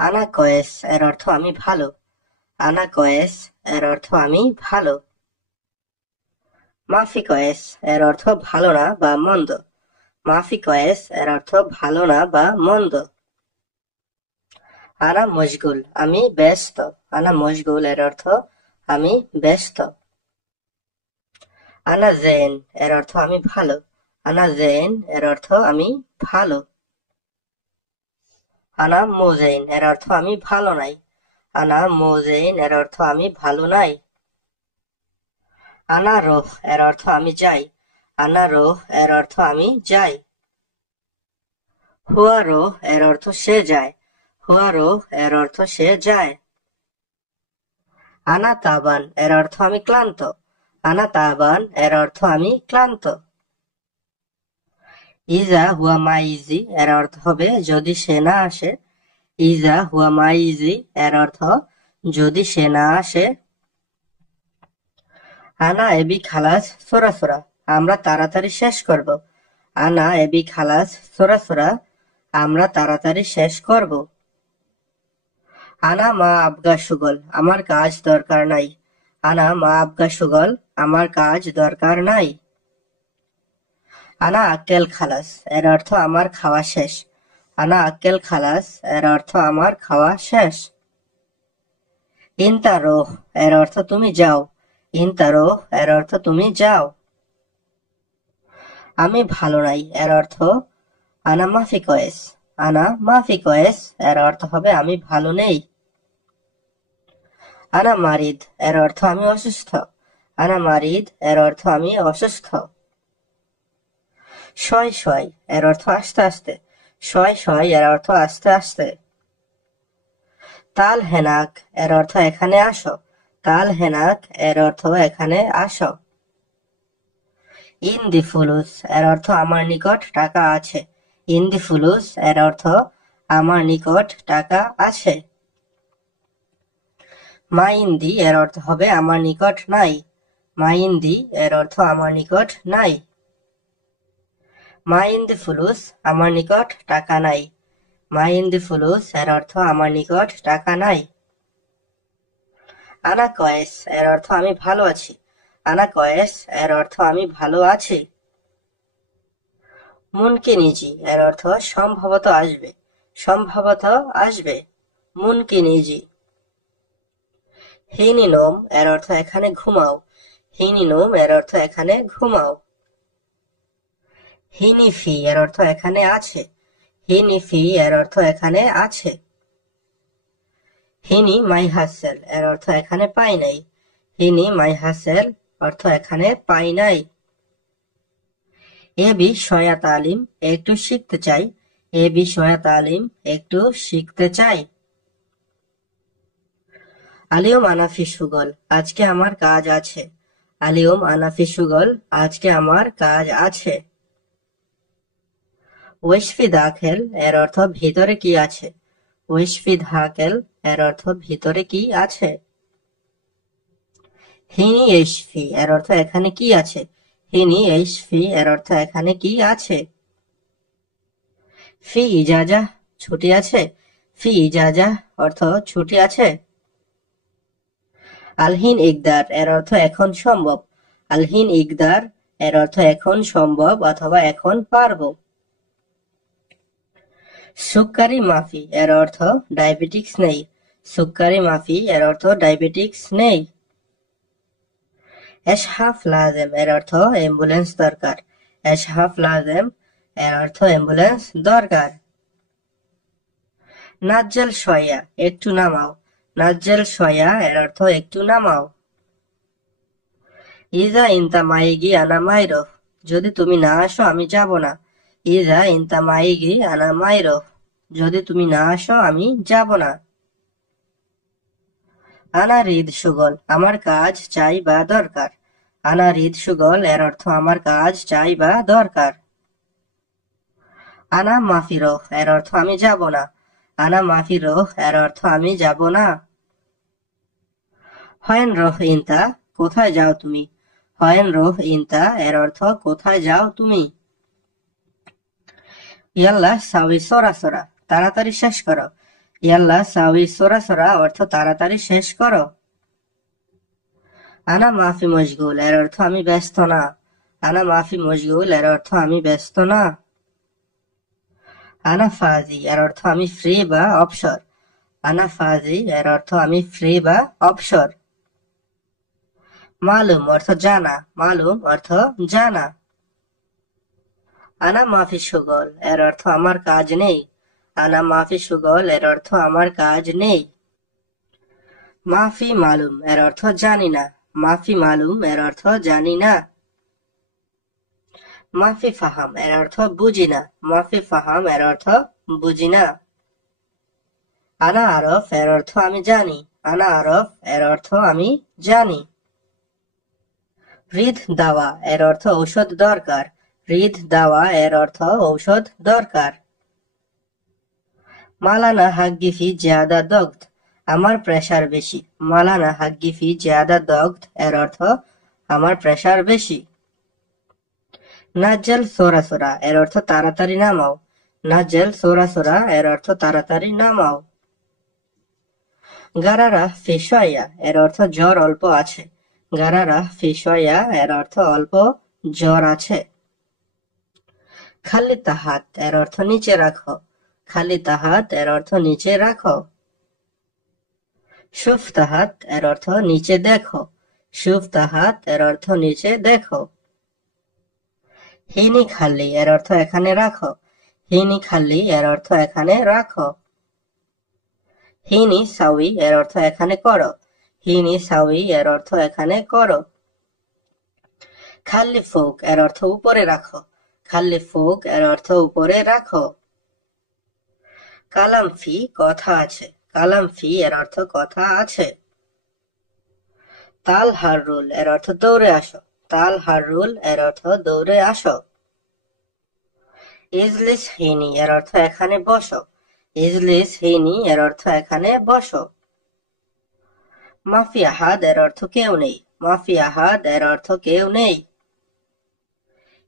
আনা কয়েস এর অর্থ আমি ভালো, আনা কয়েস এর অর্থ আমি ভালো। মাফি কয়েস এর অর্থ ভালো না বা মন্দ, মাফি কয়েস এর অর্থ ভালো না বা মন্দ। আনা মশগুল আমি ব্যস্ত, আনা মশগুল এর অর্থ আমি ব্যস্ত। আনা জেন এর অর্থ আমি ভালো, আনা জেন এর অর্থ আমি ভালো। আনা মোজেইন এর অর্থ আমি ভালো নাই, আনা মোজেইন এর অর্থ আমি ভালো নাই। আনা রোহ এর অর্থ আমি যাই, আনা রোহ এর অর্থ আমি যাই। হুয়া রোহ এর অর্থ সে যায়, হুয়া রোহ এর অর্থ সে যায়। আনা তাবান এর অর্থ আমি ক্লান্ত, আনা তাবান এর অর্থ আমি ক্লান্ত। ইজা হুয়া মাইজি এর অর্থ হবে যদি সে না আসে, ইজা হুয়া মাইজি এর অর্থ যদি সে না আসে। আনা এবি খালাস সোরা, আমরা তাড়াতাড়ি শেষ করব, আনা এবি খালাস সোরা, আমরা তাড়াতাড়ি শেষ করব। আনা মা আবগা সুগল আমার কাজ দরকার নাই, আনা মা আবগা সুগল আমার কাজ দরকার নাই। আনা আক্কেল খালাস এর অর্থ আমার খাওয়া শেষ, আনা আক্কেল খালাস এর অর্থ আমার খাওয়া শেষ। ইনতা রোহ এর অর্থ তুমি যাও, ইনতা রোহ এর অর্থ তুমি যাও। আমি ভালো নাই এর অর্থ আনা মাফি কয়েস, আনা মাফি কয়েস এর অর্থ হবে আমি ভালো নেই। আনা মারিদ এর অর্থ আমি অসুস্থ, আনা মারিদ এর অর্থ আমি অসুস্থ। শয় শয় এর অর্থ আস্তে আস্তে, শয় শয় এর অর্থ আস্তে আস্তে। তাল হেনাক এর অর্থ এখানে আসো, তাল হেনাক এর অর্থ এখানে আসো। ইন্দি ফুলুস এর অর্থ আমার নিকট টাকা আছে, ইন্দি ফুলুস এর অর্থ আমার নিকট টাকা আছে। মাইন্দি এর অর্থ হবে আমার নিকট নাই, মাইন্দি এর অর্থ আমার নিকট নাই। মাইন্দি ফুলুস আমার নিকট টাকা নাই, মাইন্দি ফুলুস এর অর্থ আমার নিকট টাকা নাই। আনা কয়েস এর অর্থ আমি ভালো আছি, আনা কয়েস এর অর্থ আমি ভালো আছি। মুনকিনিজি এর অর্থ সম্ভবত আসবে, সম্ভবত আসবে, মুনকিনিজি। হিনিনোম এর অর্থ এখানে ঘুমাও, হিনিনোম এর অর্থ এখানে ঘুমাও। হিনিফি এর অর্থ এখানে আছে, হিনিফি এর অর্থ এখানে আছে। হিনি মাইহাসেল এর অর্থ এখানে পাই নাই, হিনি মাইহাসেল অর্থ এখানে পাই নাই। এ বিষয়া তালিম একটু শিখতে চাই, এ বিষয়া তালিম একটু শিখতে চাই। আলিয়ম আনাফি সুগল আজকে আমার কাজ আছে, আলিয়ম আনাফি সুগল আজকে আমার কাজ আছে। ওয়েশফি দাখেল এর অর্থ ভিতরে কি আছে, ওয়েশফি দাখেল এর অর্থ ভিতরে কি আছে। হিনি এশফি এর অর্থ এখানে কি আছে, হিনি এশফি এর অর্থ এখানে কি আছে। ফি ইজাজা ছুটি আছে, ফি ইজাজা অর্থ ছুটি আছে। আলহিন ইকদার এর অর্থ এখন সম্ভব, আলহিন ইকদার এর অর্থ এখন সম্ভব অথবা এখন পারবো। সুক্কারি মাফি এর অর্থ ডায়াবেটিক্স নেই। সুক্কারি মাফি এর অর্থ ডায়াবেটিক্স নেই। এসহাফ লাজেম এর অর্থ অ্যাম্বুলেন্স দরকার। এসহাফ লাজেম এর অর্থ অ্যাম্বুলেন্স দরকার। নাজ্জাল শয়া একটু নামাও। নাজ্জাল শয়া এর অর্থ একটু নামাও। ইজা ইনতা মাইগি আনা মাইরফ যদি তুমি না আসো আমি যাব না। ইজা ইনতা মাইগি আনা মাইরফ যদি তুমি না আসো আমি যাব না। আনা রিদ সুগল আমার কাজ চাই বা দরকার। আনা রিদ সুগল এর অর্থ আমার কাজ চাই বা দরকার। আনা মাফিরফ এর অর্থ আমি যাব না। আনা মাফিরফ এর অর্থ আমি যাব না। হয়েন রহ ইনতা কোথায় যাও তুমি। হয়েন রহ ইনতা এর অর্থ কোথায় যাও তুমি। ইয়াল্লা সাউই সোরা সোরা তাড়াতাড়ি শেষ করো। ইয়াল্লা সাউই সোরা সোরা অর্থ তাড়াতাড়ি শেষ করো। আনা মাফি মশগুল এর অর্থ আমি ব্যস্ত না। আনা মাফি মশগুল এর অর্থ আমি ব্যস্ত না। আনা ফাজি এর অর্থ আমি ফ্রি বা অবসর। আনা ফাজি এর অর্থ আমি ফ্রি বা অবসর। মালুম অর্থ জানা। মালুম অর্থ জানা। আনা মাফি সুগল এর অর্থ আমার কাজ নেই। আনা মাফি সুগল এর অর্থ আমার কাজ নেই। মাফি মালুম এর অর্থ জানি না। মাফি মালুম এর অর্থ জানি না। মাফি ফাহাম এর অর্থ বুঝি না। মাফি ফাহাম এর অর্থ বুঝি না। আনা আরফ এর অর্থ আমি জানি। আনা আরফ এর অর্থ আমি জানি। রিদ দাওয়া এর অর্থ ঔষধ দরকার। রিদ দাওয়া এর অর্থ ঔষধ দরকার। মালানা হাগ্গিফি জিয়াদা দগ্ধ আমার প্রেসার বেশি। মালানা হাগ্গিফি জিয়াদা দগ্ধ এর অর্থ আমার প্রেসার বেশি। নাজ্জাল সোরা সোরা এর অর্থ তাড়াতাড়ি নামাও। নাজ্জাল সোরা সোরা এর অর্থ তাড়াতাড়ি নামাও। গারারা ফিশয়া এর অর্থ জ্বর অল্প আছে। গারারা ফিশয়া এর অর্থ অল্প জ্বর আছে। খালি তাহাত এর অর্থ নিচে রাখো। খালি তাহাত এর অর্থ নিচে রাখো। শুফ তাহাত এর অর্থ নিচে দেখো। শুফ তাহাত এর অর্থ নিচে দেখো। হিনি খালি এর অর্থ এখানে রাখো। হিনি খালি এর অর্থ এখানে রাখো। হিনি সাউই এর অর্থ এখানে করো। হিনি সাউই এর অর্থ এখানে করো। খালি ফোক এর অর্থ উপরে রাখো। খালি ফোক এর অর্থ উপরে রাখো। কালাম ফি কথা আছে। কালাম ফি এর অর্থ কথা আছে। তাল হাররুল এর অর্থ দৌড়ে আসো। তাল হাররুল এর অর্থ দৌড়ে আসো। ইজলিস হিনি এর অর্থ এখানে বসো। ইজলিস হিনি এর অর্থ এখানে বসো। মাফি আহাদ এর অর্থ কেউ নেই। মাফি আহাদ এর অর্থ কেউ নেই।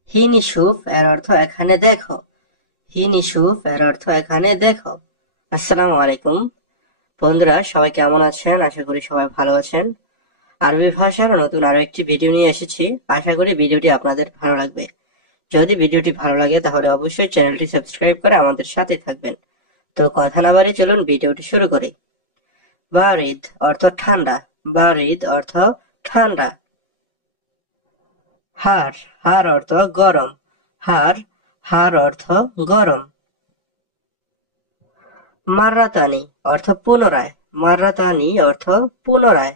হিনি শুফ এর অর্থ এখানে দেখো। হিনি শুফ এর অর্থ এখানে দেখো। আসসালামু আলাইকুম বন্ধুরা, সবাই কেমন আছেন? আশা করি সবাই ভালো আছেন। আরবি ভাষার নতুন আরো একটি ভিডিও নিয়ে এসেছি। আশা করি ভিডিওটি আপনাদের ভালো লাগবে। যদি ভিডিওটি ভালো লাগে তাহলে অবশ্যই চ্যানেলটি সাবস্ক্রাইব করে আমাদের সাথে থাকবেন। তো কথা না বাড়িয়ে চলুন ভিডিওটি শুরু করি। বারিদ অর্থ ঠান্ডা। বারিদ অর্থ ঠান্ডা। হার হার অর্থ গরম। হার হার অর্থ গরম। মাররাতানি অর্থ পুনরায়। মাররাতানি অর্থ পুনরায়।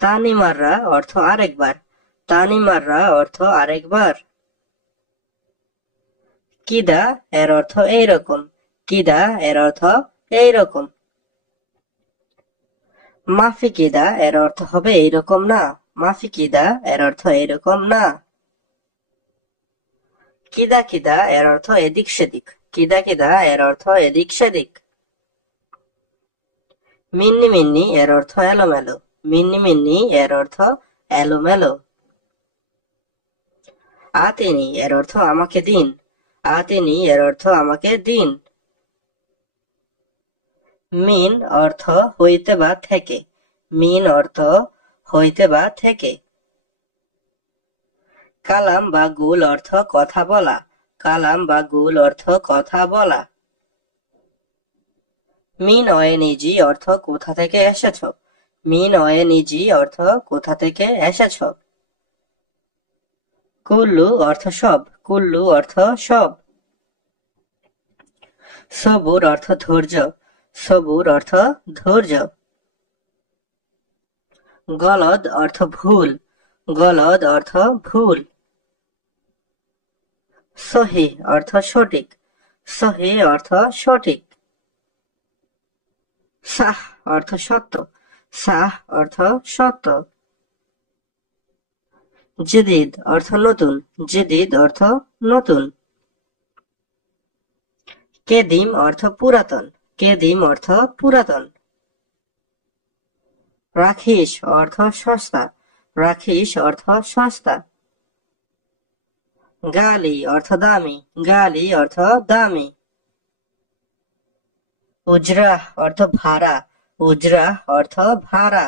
তানি মাররা অর্থ আরেকবার। তানি মাররা অর্থ আরেকবার। কিদা এর অর্থ এইরকম। কিদা এর অর্থ এইরকম। মাফি কিদা এর অর্থ হবে এইরকম না। মাফি কিদা এর অর্থ এইরকম না। কিদা কিদা এর অর্থ এদিক সেদিক। কিদা কিদা এর অর্থ এদিক সেদিক। মিন্নি মিন্নি এর অর্থ এলোমেলো। মিন্নি মিন্নি এর অর্থ এলোমেলো। আতিনি এর অর্থ আমাকে দিন। আতিনি এর অর্থ আমাকে দিন। মিন অর্থ হইতে বা থেকে। মিন অর্থ হইতে বা থেকে। কালাম বা গুল অর্থ কথা বলা। কালাম বা গুল অর্থ কথা বলা। মিন অয়েনিজি অর্থ কোথা থেকে এসেছো। মিন অয়েনিজি অর্থ কোথা থেকে এসেছো। কুল্লু অর্থ সব। কুল্লু অর্থ সব। সবুর অর্থ ধৈর্য। সবুর অর্থ ধৈর্য। গলদ অর্থ ভুল। গলদ অর্থ ভুল। সহি অর্থ সঠিক। সহি অর্থ সঠিক। সাহ অর্থ সত্য। সাহ অর্থ সত্য। জেদিদ অর্থ নতুন। জেদিদ অর্থ নতুন। কেদিম অর্থ পুরাতন। কেদিম অর্থ পুরাতন। রাখিস অর্থ সস্তা। রাখিস অর্থ সস্তা। গালি অর্থ দামি। গালি অর্থ দামি। উজরাহ অর্থ ভাড়া। উজরাহ অর্থ ভাড়া।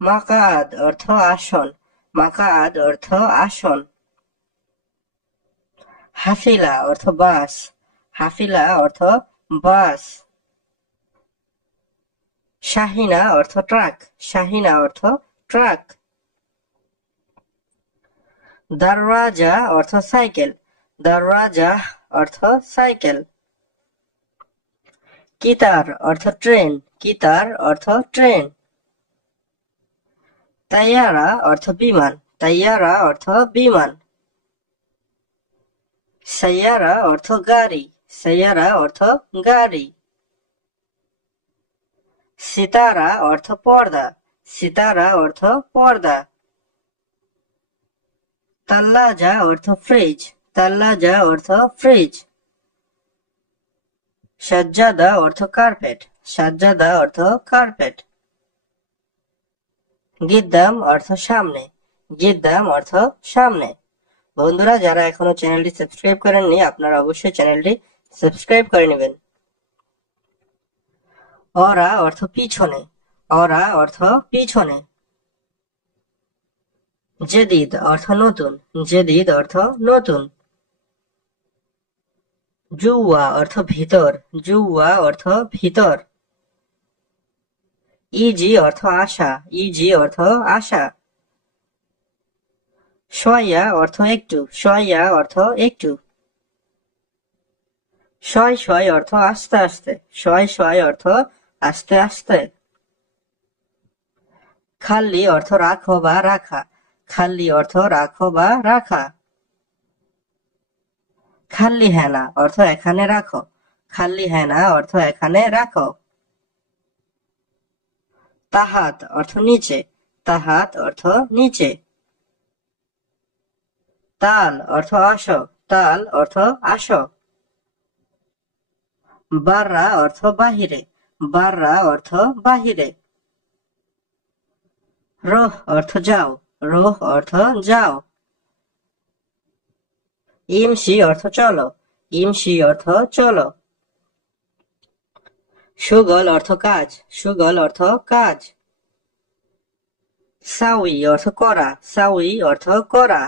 মাকাদ অর্থ আসন। মাকাদ অর্থ আসন। হাফিলা অর্থ বাস। হাফিলা অর্থ বাস। শাহিনা অর্থ ট্রাক। শাহিনা অর্থ ট্রাক। দরওয়াজা অর্থ সাইকেল। দরওয়াজা অর্থ সাইকেল। কিতার অর্থ ট্রেন। কিতার অর্থ ট্রেন। তাইয়ারা অর্থ বিমান। তাইয়ারা অর্থ বিমান। সাইয়ারা অর্থ গাড়ি। সাইয়ারা অর্থ গাড়ি। সিতারা অর্থ পর্দা। সিতারা অর্থ পর্দা। তাল্লাজা অর্থ ফ্রিজ। তাল্লাজা অর্থ ফ্রিজ। সাজ্জাদা অর্থ কার্পেট। সাজ্জাদা অর্থ কার্পেট। গিদ্দাম অর্থ সামনে। গিদ্দাম অর্থ সামনে। বন্ধুরা, যারা এখনো চ্যানেলটি সাবস্ক্রাইব করেননি আপনারা অবশ্যই চ্যানেলটি সাবস্ক্রাইব করে নেবেন। অরা অর্থ পিছনে। অরা অর্থ পিছনে। জেদিদ অর্থ নতুন। জেদিদ অর্থ নতুন। জুয়া অর্থ ভিতর। জুয়া অর্থ ভিতর। ইজি অর্থ আশা। ইজি অর্থ আশা। শয়া অর্থ একটু। শয়া অর্থ একটু। শয় শয় অর্থ আস্তে আস্তে। শয় শয় অর্থ আস্তে আস্তে। খাল্লি অর্থ রাখো বা রাখা। খাল্লি অর্থ রাখো বা রাখা। খাল্লি হেনা অর্থ এখানে রাখো। খাল্লি হেনা অর্থ এখানে রাখো। তাহাত অর্থ নিচে। তাহাত অর্থ নিচে। তাল অর্থ আসো। তাল অর্থ আসো। বাররা অর্থ বাহিরে। বাররা অর্থ বাহিরে। রোহ অর্থ যাও। রোহ অর্থ যাও। ইমসি অর্থ চলো। ইমসি অর্থ চলো। সুগল অর্থ কাজ। সুগল অর্থ কাজ। সাউই অর্থ করা। সাউই অর্থ করা।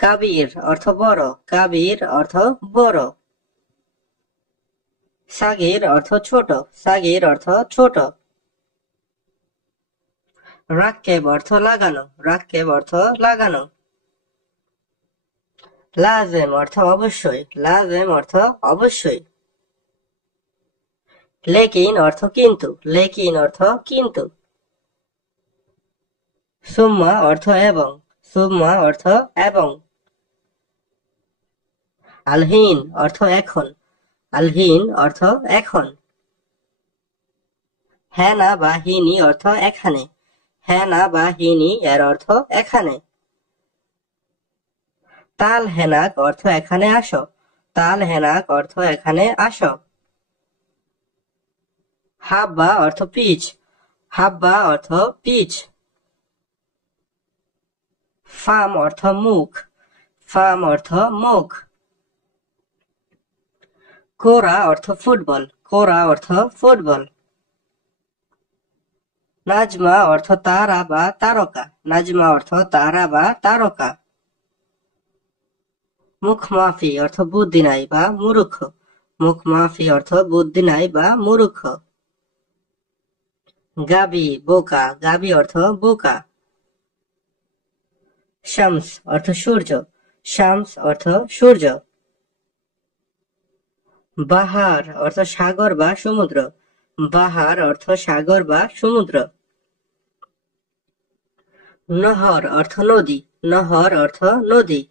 কাবির অর্থ বড়। কাবির অর্থ বড়। সাগির অর্থ ছোট। সাগির অর্থ ছোট। রাক্কেব অর্থ লাগানো। রাক্কেব অর্থ লাগানো। লাজেম অর্থ অবশ্যই। লাজেম অর্থ অবশ্যই। লেকিন অর্থ কিন্তু। লেকিন অর্থ কিন্তু। সুম্মা অর্থ এবং। সুম্মা অর্থ এবং। আলহিন অর্থ এখন। আলহিন অর্থ এখন। হেনা বা হিনি অর্থ এখানে। হেনা বা হিনি এর অর্থ এখানে। তাল হেনাক অর্থ এখানে আসো। তাল হেনাক অর্থ এখানে আসো। হাব্বা অর্থ পিচ। হাব্বা অর্থ পিচ। ফাম অর্থ মুখ। ফাম অর্থ মুখ। কোরা অর্থ ফুটবল। কোরা অর্থ ফুটবল। নাজমা অর্থ তারা বা তারকা। নাজমা অর্থ তারা বা তারকা। মুখমাফি অর্থ বুদ্ধি নাই বা মূর্খ। মুখমাফি অর্থ বুদ্ধি নাই বা মূর্খ। গাবি বোকা, গাবি অর্থ বোকা। শামস অর্থ সূর্য, শামস অর্থ সূর্য। বাহার অর্থ সাগর বা সমুদ্র, বাহার অর্থ সাগর বা সমুদ্র। নহর অর্থ নদী, নহর অর্থ নদী।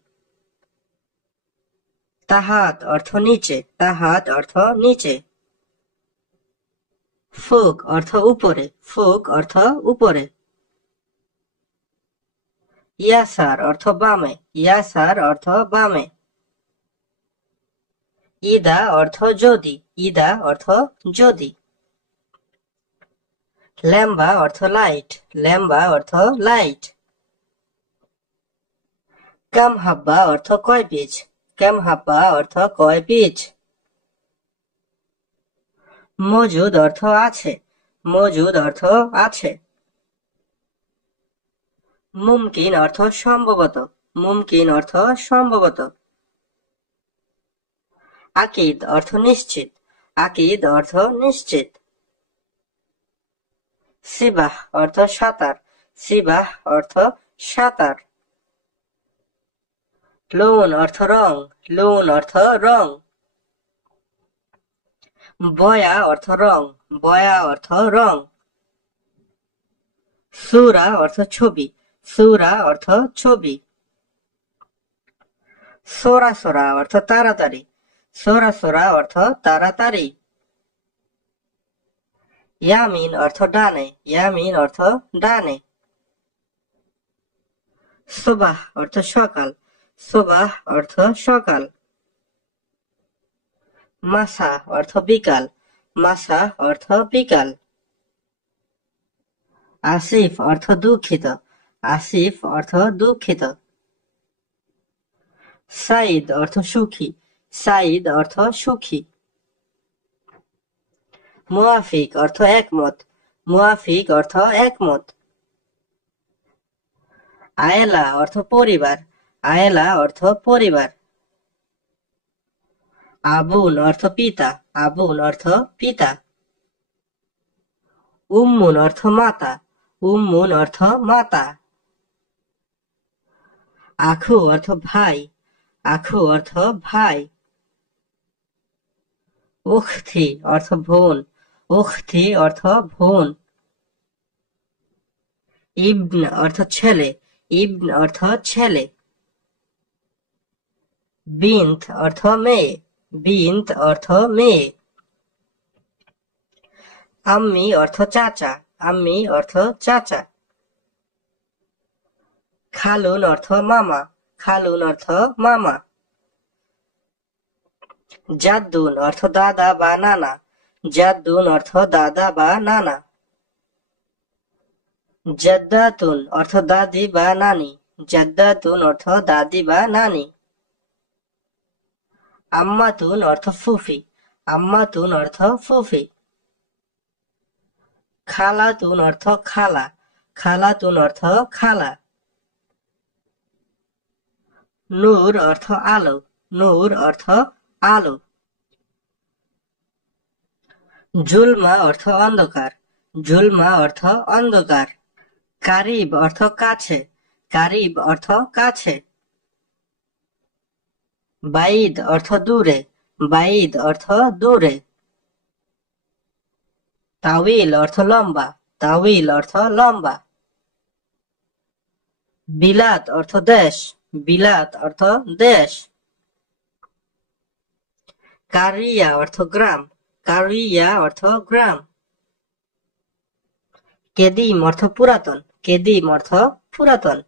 তাহাত অর্থ নিচে, তাহাত অর্থ নিচে। ফুক অর্থ উপরে, ফুক অর্থ উপরে। ইয়াসার অর্থ বামে, ইয়াসার অর্থ বামে। ইদা অর্থ যদি, ইদা অর্থ যদি। ল্যাম্বা অর্থ লাইট, ল্যাম্বা অর্থ লাইট। কাম হাব্বা অর্থ কয় পিচ, কাম হাব্বা অর্থ কয় পিচ। মজুদ অর্থ আছে, মজুদ অর্থ আছে। মুমকিন অর্থ সম্ভবত, মুমকিন অর্থ সম্ভবত। আকিদ অর্থ নিশ্চিত, আকিদ অর্থ নিশ্চিত। সিবাহ অর্থ সাঁতার, সিবাহ অর্থ সাঁতার। লোন অর্থ রং, লোন অর্থ রং। বয়া অর্থ রং, বয়া অর্থ রং। সূরা অর্থ ছবি, সূরা অর্থ ছবি। সোরা অর্থ তাড়াতাড়ি, সোরা অর্থ তাড়াতাড়ি। ইয়ামিন অর্থ ডানে, ইয়ামিন অর্থ ডানে। সুবাহ অর্থ সকাল, সুবাহ অর্থ সকাল। মাসা অর্থ বিকাল, মাসা অর্থ বিকাল। আসিফ অর্থ দুঃখিত, আসিফ অর্থ দুঃখিত। সাইদ অর্থ সুখী, সাইদ অর্থ সুখী। মুয়াফিক অর্থ একমত, মুয়াফিক অর্থ একমত। আয়েলা অর্থ পরিবার, আয়েলা অর্থ পরিবার। আবুন অর্থ পিতা, আবুন অর্থ পিতা। উম্মুন অর্থ মাতা, উম্মুন অর্থ মাতা। আখু অর্থ ভাই, আখু অর্থ ভাই। উখথি অর্থ বোন, উখথি অর্থ বোন। ইবন অর্থ ছেলে, ইবন অর্থ ছেলে। বিন্ত অর্থ মেয়ে, বিন্ত অর্থ মেয়ে। আম্মি অর্থ চাচা, আম্মি অর্থ চাচা। খালুন অর্থ মামা, খালুন অর্থ মামা। জাদ্দুন অর্থ দাদা বা নানা, জাদ্দুন অর্থ দাদা বা নানা। জাদ্দাতুন অর্থ দাদি বা নানি, জাদ্দাতুন অর্থ দাদি বা নানি। আম্মাতুন অর্থ ফুফি, আম্মাতুন অর্থ ফুফি। খালাতুন অর্থ খালা, খালাতুন অর্থ খালা। নূর অর্থ আলো, নূর অর্থ আলো। জুলমা অর্থ অন্ধকার, জুলমা অর্থ অন্ধকার। কারিব অর্থ কাছে, কারিব অর্থ কাছে। বাইদ অর্থ দূরে, বাইদ অর্থ দূরে। তাওইল অর্থ লম্বা, তাওইল অর্থ লম্বা। বিলাত অর্থ দেশ, বিলাত অর্থ দেশ। কারিয়া অর্থ গ্রাম, কারিয়া অর্থ গ্রাম। কেদিম অর্থ পুরাতন, কেদিম অর্থ পুরাতন।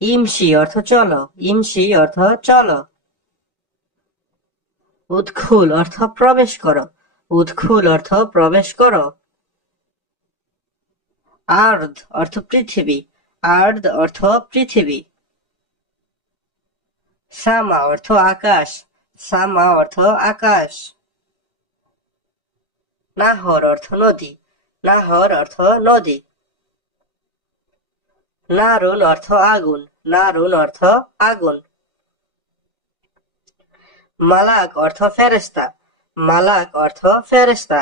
ইমসি অর্থ চলো, ইমসি অর্থ চলো। উৎখুল অর্থ প্রবেশ করো, উৎখুল অর্থ প্রবেশ করো। আর্দ অর্থ পৃথিবী, আর্দ অর্থ পৃথিবী। সামা অর্থ আকাশ, সামা অর্থ আকাশ। নাহর অর্থ নদী, নাহর অর্থ নদী। নারুন অর্থ আগুন, নারুন অর্থ আগুন। মালাক অর্থ ফেরেশতা। মালাক অর্থ ফেরেশতা।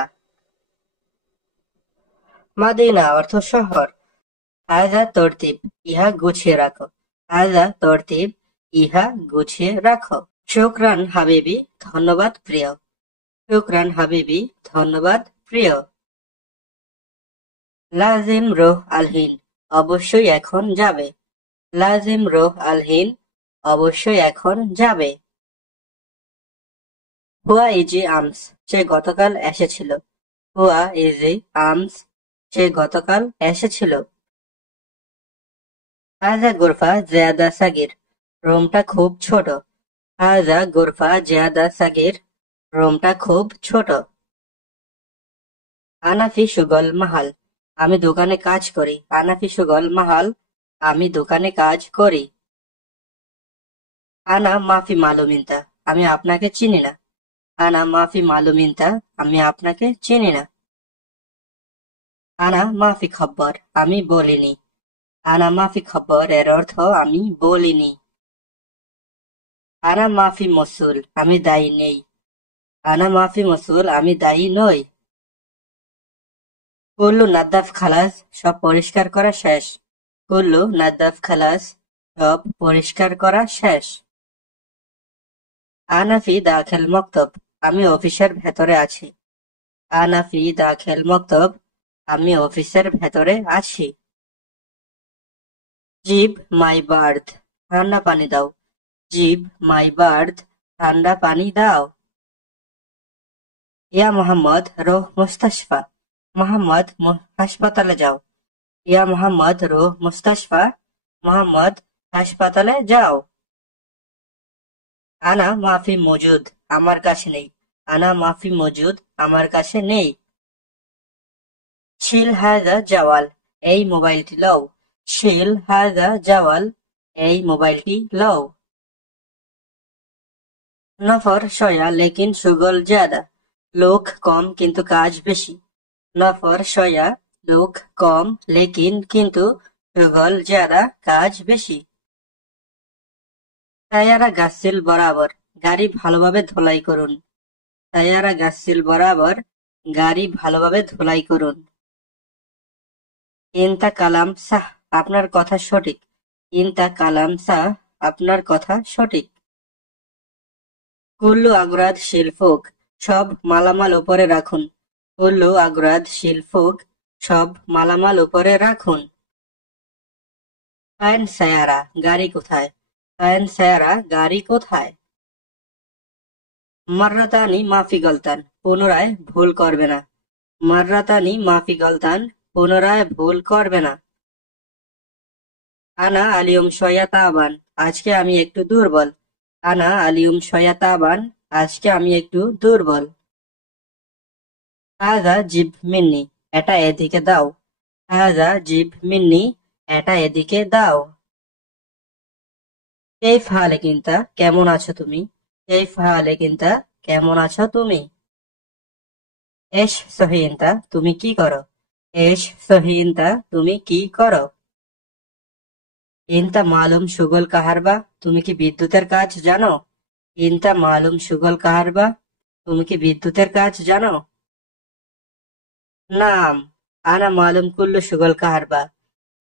মাদিনা অর্থ শহর। হাযা তরতিব, ইহা গুছিয়ে রাখো। হাযা তরতিব, ইহা গুছিয়ে রাখো। শুকরান হাবিবি, ধন্যবাদ প্রিয়। শুকরান হাবিবি, ধন্যবাদ প্রিয়। লাজিম রোহ আলহিন, অবশ্যই এখন যাবে। লাজিম রোহ আলহিন, অবশ্যই এখন যাবে। হুয়া ইজি আমস, সে গতকাল এসেছিল। হুয়া ইজি আমস, সে গতকাল এসেছিল। হাজা গুরফা জিয়াদা সাগির, রুমটা খুব ছোট। হাজা গুরফা জিয়াদা সাগির, রুমটা খুব ছোট। আনাফি সুগল মাহাল, আমি দোকানে কাজ করি। আনাফি সুগল মাহাল, আমি দোকানে কাজ করি। আনা মাফি মালুমিনতা, আমি আপনাকে চিনি না। আনা মাফি মালুমিনতা, আমি আপনাকে চিনি না। আনা মাফি খব্বর, আমি বলিনি। আনা মাফি খব্বর এর অর্থ আমি বলিনি। আনা মাফি মসুল, আমি দায়ী নেই। আনা মাফি মসুল, আমি দায়ী নই। কুল্লু নাদ্দাফ খালাস, সব পরিষ্কার করা শেষ। কুল্লু নাদ্দাফ খালাস, সব পরিষ্কার করা শেষ। আনাফি দাখিল মক্তব, আমি অফিসের ভেতরে আছি। আনাফি দাখিল মক্তব, আমি অফিসের ভেতরে আছি। জিব মাই বার্থ, ঠান্ডা পানি দাও। জিব মাই বার্থ, ঠান্ডা পানি দাও। ইয়া মোহাম্মদ রোহ মুস্তাশফা, মোহাম্মদ হাসপাতালে যাও। ইয়া মোহাম্মদ রোহ মুস্তাশফা, মোহাম্মদ হাসপাতালে যাও। আনা মাফি মজুদ, আমার কাছে নেই। আনা মাফি মজুদ, আমার কাছে নেই। শিল হাজা জাওয়াল, এই মোবাইলটি লও। শিল হাজা জাওয়াল, এই মোবাইলটি লও। নফর শয়া লেকিন শুগল জ্যাদা, লোক কম কিন্তু কাজ বেশি। নফর শয়া, লোক কম, লেকিন কিন্তু, শুগল জ্যাদা, কাজ বেশি। টায়ারা গাসিল বরাবর, গাড়ি ভালোভাবে ধোলাই করুন। টায়ারা গাসিল বরাবর, গাড়ি ভালোভাবে ধোলাই করুন। ইনতা কালাম সাহ, আপনার কথা সঠিক। ইনতা কালাম সাহ, আপনার কথা সঠিক। কুল্লু আগ্রাদ শিলফুক, সব মালামাল উপরে রাখুন। কুল্লু আগ্রাদ শিলফুক, সব মালামাল উপরে রাখুন। ফাইন সায়ারা, গাড়ি কোথায়? ফাইন সায়ারা, গাড়ি কোথায়? মাররাতানি মাফি গলতান, পুনরায় ভুল করবে না। মাররাতানি মাফি গলতান, পুনরায় ভুল করবে না। আনা আলিয়ম শয়া তাবান, আজকে আমি একটু দুর্বল। আনা আলিয়ম শয়া তাবান, আজকে আমি একটু দুর্বল। হাজা জিব মিন্নি, এটা এদিকে দাও। হাজা জিব মিন্নি, এটা এদিকে দাও। কেইফ হালে কিন্তা, কেমন আছো তুমি? কেইফ হালে কিন্তা, কেমন আছো তুমি? এশ সহিন্তা, তুমি কি করো? এশ সহিন্তা, তুমি কি করো? ইনতা মালুম সুগল কাহারবা, তুমি কি বিদ্যুতের কাজ জানো? ইনতা মালুম সুগল কাহারবা, তুমি কি বিদ্যুতের কাজ জানো? নাম, আনা মালুম কুল্লু সুগল কাহারবা।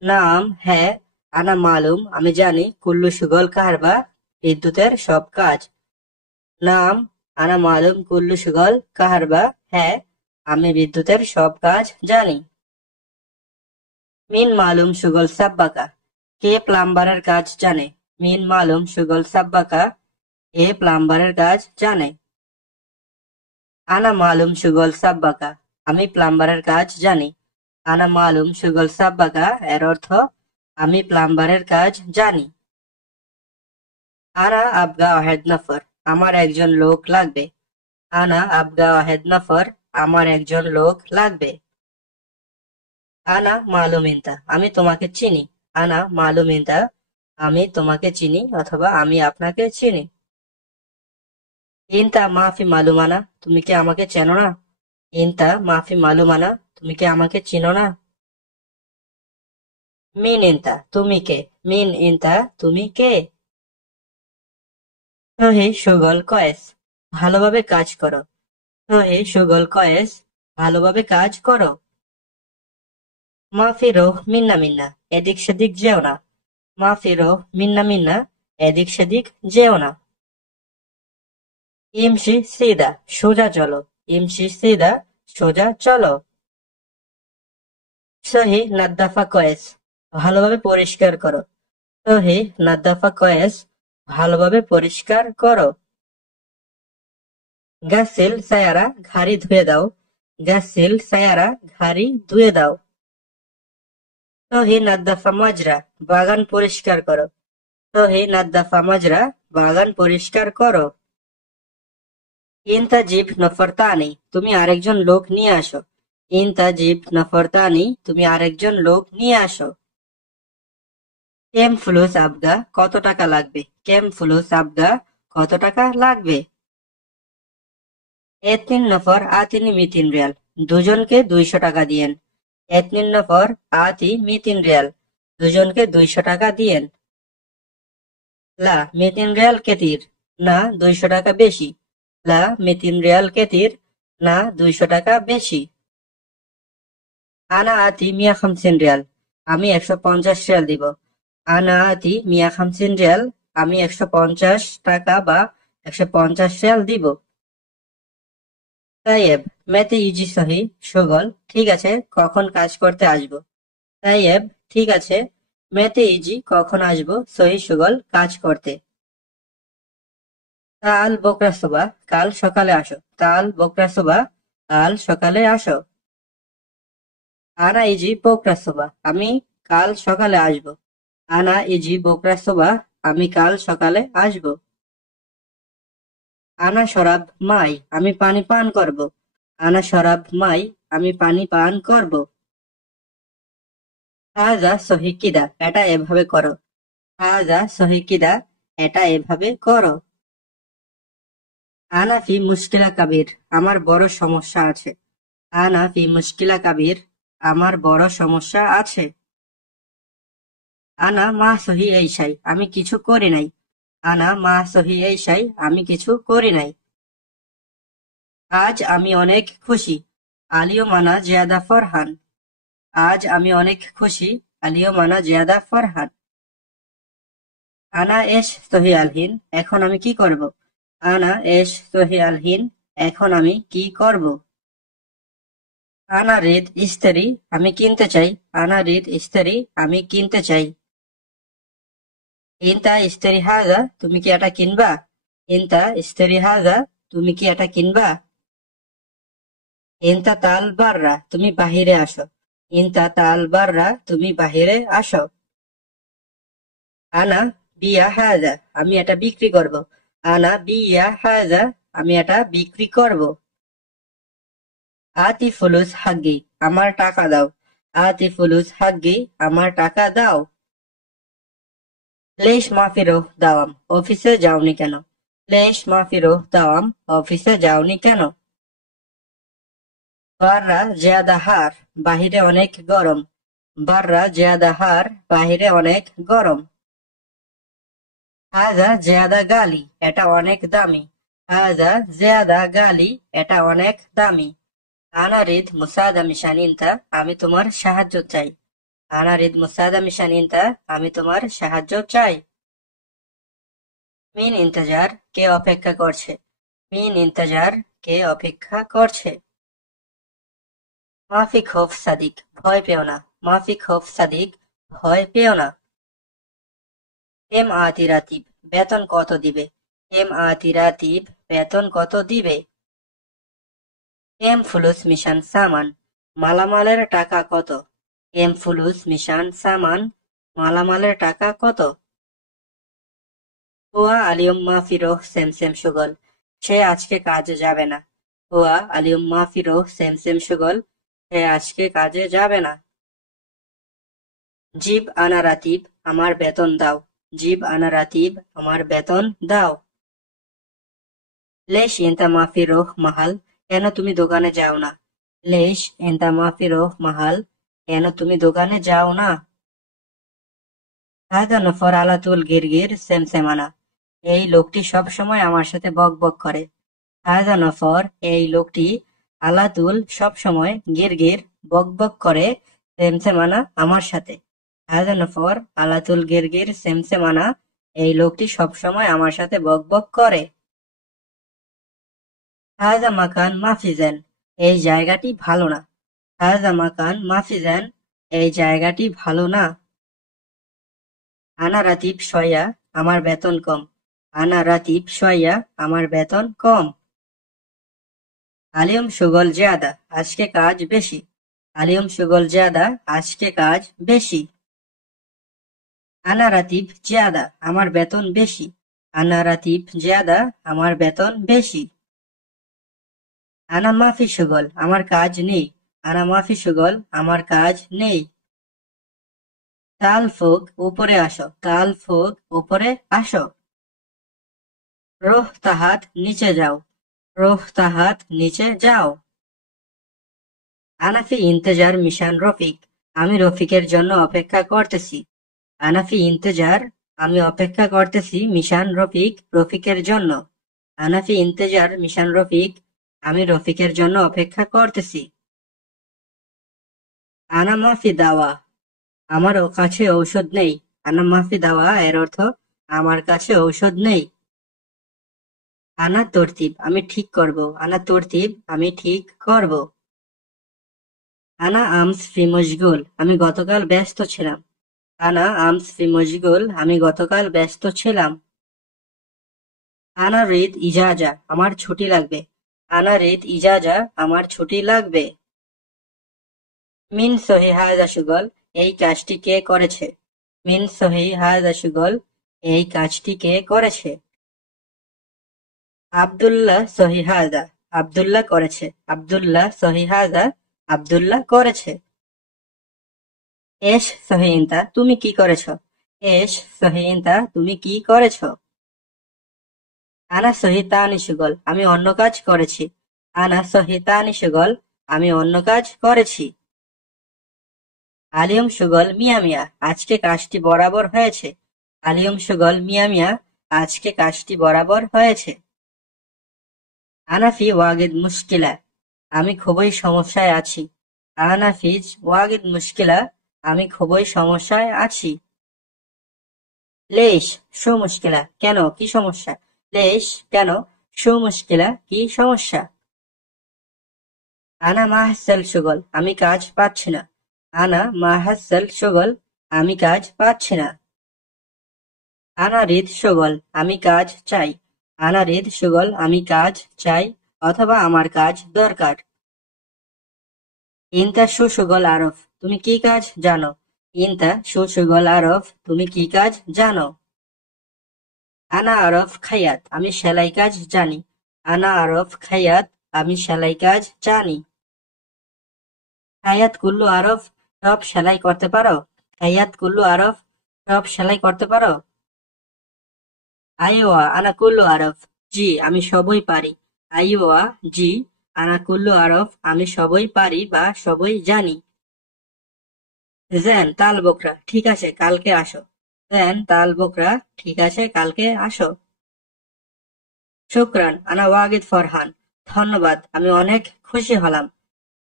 নাম, হ্যাঁ। আনা মালুম, আমি জানি। কুল্লু সুগল কাহারবা, বিদ্যুতের সব কাজ। নাম, আনা মালুম কুল্লু সুগল কাহারবা, হ্যাঁ, আমি বিদ্যুতের সব কাজ জানি। মিন মালুম সুগল সাব্বাকা, কে প্লাম্বারের কাজ জানে? মিন মালুম সুগল সাব্বাকা, এ প্লাম্বারের কাজ জানে। আনা মালুম সুগল সাব্বাকা, আমি প্লাম্বারের কাজ জানি। আনা মালুম সুগল সাব্বাকা এর অর্থ আমি প্লাম্বারের কাজ জানি। আনা আবগা ওয়াহেদ নফর, আমার একজন লোক লাগবে। আনা আবগা ওয়াহেদ নফর, আমার একজন লোক লাগবে। আনা মালুমিনতা, আমি তোমাকে চিনি। আনা মালুমিনতা, আমি তোমাকে চিনি অথবা আমি আপনাকে চিনি। ইনতা মাফি মালুমানা, তুমি কি আমাকে চেনো না? ইনতা মাফি মালুমানা, তুমি কি আমাকে চিনো না? মিন ইনতা, তুমি কে? মিন ইনতা, তুমি কে? সহি সুগল কয়েস, ভালোভাবে কাজ করো। তো হে সুগল কয়েস, ভালোভাবে কাজ করো। মা ফিরো মিন্না মিন্না, এদিক সেদিক যেও না। মা ফিরো মিন্না মিন্না, এদিক সেদিক যেও না। ইমশি সিদা, সোজা চলো। ইমশি সিদা, সোজা চলো। সহি নাদ্দাফা কয়েস, ভালোভাবে পরিষ্কার করো। সহি নাদ্দাফা কয়েস, ভালোভাবে পরিষ্কার করো। গাসিল সায়ারা, ঘাড়ি ধুয়ে দাও। গাসিল সায়ারা, ঘাড়ি ধুয়ে দাও। সহি নাদ্দাফা মাজরা, বাগান পরিষ্কার করো। সহি নাদ্দাফা মাজরা, বাগান পরিষ্কার করো। ইনতাজিব নফরতানি, তুমি আরেকজন লোক নিয়ে আসো। ইনতাজিব নফরতানি, তুমি আরেকজন লোক নিয়ে আসো। কেম ফুলুস আবগা, কত টাকা লাগবে। কেম ফুলুস আবগা, কত টাকা লাগবে। এতনিন নফর আতিনি মিতিন রিয়াল, দুজনকে 200 টাকা দিয়েন। এতনিন নফর আতি মিতিন রিয়াল, দুজনকে 200 টাকা দিয়েন। লা মিতিন রিয়াল কেতির, না 200 টাকা বেশি। লা মিতিন রিয়াল কেতির, না 200 টাকা বেশি। আনা আতি মিয়া খামসিন রিয়াল, আমি 150 রিয়াল দিব। আনা আতি মিয়া খামসিন রিয়াল, আমি 150 টাকা বা 150 রিয়াল দিব। তাইয়েব মেতে ইজি সহি, সুগল ঠিক আছে, কখন কাজ করতে আসবো। তাইয়েব ঠিক আছে, মেতে ইজি কখন আসবো, সহি সুগল কাজ করতে। তাল বকরা সুবা, কাল সকালে আসো। তাল বকরা সুবা, কাল সকালে আসো। আনা ইজি বকরা সুবা, আমি কাল সকালে আসবো। আনা ইজি বকরা সুবা, আমি কাল সকালে আসবো। আনা শরাব মাই, আমি পানি পান করব। আনা শরাব মাই, আমি পানি পান করব। হাজা সহি কিদা, এটা এভাবে করো। হাজা সহি কিদা, এটা এভাবে করো। আনা ফি মুশকিলা কাবির, আমার বড় সমস্যা আছে। আনা ফি মুশকিলা কাবির, আমার বড় সমস্যা আছে। আনা মা সহি এই সাই, আমি কিছু করি নাই। আনা মা সহি এই সাই, আমি কিছু করি নাই। আজ আমি অনেক খুশি। আলিও মানা জিয়াদা ফরহান, আজ আমি অনেক খুশি। আলিও মানা জিয়াদা ফরহান। আনা এশ সহি আলহিন, এখন আমি কি করব। আনা এশ সহি আলহিন, এখন আমি কি করব। আনা রিদ ইস্তারি, আমি কিনতে চাই। আনা রিদ ইস্তারি, আমি কিনতে চাই। ইনতা ইস্তারি হাজা, তুমি কি এটা কিনবা। ইনতা ইস্তারি হাজা, তুমি কি এটা কিনবা। ইনতা তাল বাররা, তুমি বাহিরে আসো। ইনতা তাল বাররা, তুমি বাহিরে আসো। আনা বিয়া হাজা, আমি এটা বিক্রি করব। আনা বিয়া হাজা, আমি এটা বিক্রি করব। আতি ফুলুস হাগ্গি, আমার টাকা দাও। আতি ফুলুস হাগ্গি, আমার টাকা দাও। লেশ মাফিরো দাওয়াম, অফিসে যাওনি কেন। লেশ মাফিরো দাওয়াম, অফিসে যাওনি কেন। বাররা জিয়াদা হার, বাহিরে অনেক গরম। বাররা জিয়াদা হার, বাহিরে অনেক গরম। হাজা জিয়াদা গালি, এটা অনেক দামি। হাজা জিয়াদা গালি, এটা অনেক দামি। আনা রিদ মুসাদা মিশানিনতা, আমি তোমার সাহায্য চাই। আনা রিদ মুসাদা মিশানিনতা, আমি তোমার সাহায্য চাই। মিন ইন্তজার, কে অপেক্ষা করছে। মিন ইন্তজার, কে অপেক্ষা করছে। মাফি খৌফ সাদিক, ভয় পেও না। মাফি খৌফ সাদিক, ভয় পেও না। এম আতি রাতিব, বেতন কত দিবে। এম আতি রাতিব, বেতন কত দিবে। এম ফুলুস মিশান সামান, মালামালের টাকা কত। এম ফুলুস মিশান সামান, মালামালের টাকা কত। হুয়া আলিয়ম মাফিরোহ সেম সেম সুগল, সে আজকে কাজে যাবে না। হুয়া আলিয়ম মাফিরোহ সেম সেম সুগল, সে আজকে কাজে যাবে না। জিব আনা রাতিব, আমার বেতন দাও। জিব আনা রাতিব, আমার বেতন দাও। লেশ ইনতা মাফিরোহ মাহাল, কেন তুমি দোকানে যাও না। লেশ ইনতা মাফিরোহ মাহাল, কেন তুমি দোকানে যাও না। হাদা নফর আলাতুল গিরগির সেমসেমানা, এই লোকটি সব সময় আমার সাথে বক বক করে। হাজা নফর এই লোকটি, আলাতুল সবসময়, গিরগির বকবক করে, সেমসেমানা আমার সাথে। হাজা নফর আলাতুল গিরগির সেমসেমানা এই লোকটি সবসময় আমার সাথে বকবক করে। হাজা মাকান মাফিজেন এই জায়গাটি ভালো না। হাজা মাকান মাফিজেন এই জায়গাটি ভালো না। আনা রাতিব শয়া আমার বেতন কম। আনা রাতিব শয়া আমার বেতন কম। আলিয়ম সুগল জিয়াদা আজকে কাজ বেশি। আলিয়ম সুগল জিয়াদা আজকে কাজ বেশি। আনা রাতিব জিয়াদা আমার বেতন বেশি। আনা রাতিব জিয়াদা আমার বেতন বেশি। আনা মাফি সুগল আমার কাজ নেই। আনা মাফি সুগল আমার কাজ নেই। তাল ফোক উপরে আসো। তাল ফোক উপরে আসো। রোহ তাহাত নিচে যাও। রোহ তাহাত নিচে যাও। আনাফি ইন্তেজার মিশান রফিক আমি রফিকের জন্য অপেক্ষা করতেছি। আনাফি ইন্তেজার আমি অপেক্ষা করতেছি মিশান রফিক রফিকের জন্য। আনাফি ইন্তেজার মিশান রফিক আমি রফিকের জন্য অপেক্ষা করতেছি। আনা মাফি দাওয়া আমার কাছে ঔষধ নেই। আনা মাফি দাওয়া এর অর্থ আমার কাছে ঔষধ নেই। আনা তরতিব আমি ঠিক করব। আনা তরতিব আমি ঠিক করব। আনা আমস ফি মশগুল আমি গতকাল ব্যস্ত ছিলাম। আনা আমস ফি মশগুল আমি গতকাল ব্যস্ত ছিলাম। আনা রিদ ইজাজা আমার ছুটি লাগবে। আনা রিদ ইজাজা আমার ছুটি লাগবে। মিন সহি হাজা সুগল এই কাজটি কে করেছে। মিন সহি হাজা সুগল এই কাজটি কে করেছে। আব্দুল্লাহ সহি হাজা আব্দুল্লাহ করেছে। আব্দুল্লাহ সহি হাজা আব্দুল্লাহ করেছে। এস সহিন্তা তুমি কি করেছ। এস সহিন্তা তুমি কি করেছ। আনা সহিতানি সুগল আমি অন্য কাজ করেছি। আনা সহিতানি সুগল আমি অন্য কাজ করেছি। আলিয়ম সুগল মিয়া মিয়া আজকে কাজটি বরাবর হয়েছে। আলিয়ম সুগল মিয়া মিয়া আজকে কাজটি বরাবর হয়েছে। আনাফি ওয়াগিদ মুশকিলা আমি খুবই সমস্যায় আছি। আনাফিজ ওয়াগিদ মুশকিলা আমি খুবই সমস্যায় আছি। লেশ শো মুশকিলা কেন কি সমস্যা। লেশ কেন শো মুশকিলা কি সমস্যা। আনা মাহাসেল সুগল আমি কাজ পাচ্ছি না। আনা মাহাসেল সুগল আমি কাজ পাচ্ছি না। আনা রিদ সুগল আমি কাজ চাই। আনা রিদ সুগল আমি কাজ চাই অথবা আমার কাজ দরকার। ইনতা সুগল আরফ তুমি কি কাজ জানো। ইনতা সুগল আরফ তুমি কি কাজ জানো। আনা আরফ খায়াত আমি সেলাই কাজ জানি। আনা আরফ খায়াত আমি সেলাই কাজ জানি। খায়াত কুল্লু আরফ সব সেলাই করতে পারো। খায়াত কুল্লু আরফ সব সেলাই করতে পারো। আইওয়া আনা কুল্লু আরফ জি আমি সবই পারি। আইওয়া জি আনা কুল্লু আরফ আমি সবই পারি বা সবই জানি। জেন তাল বোকরা ঠিক আছে কালকে আসো। জেন তাল বোকরা ঠিক আছে কালকে আসো। শুকরান আনা ওয়াগিদ ফরহান ধন্যবাদ আমি অনেক খুশি হলাম।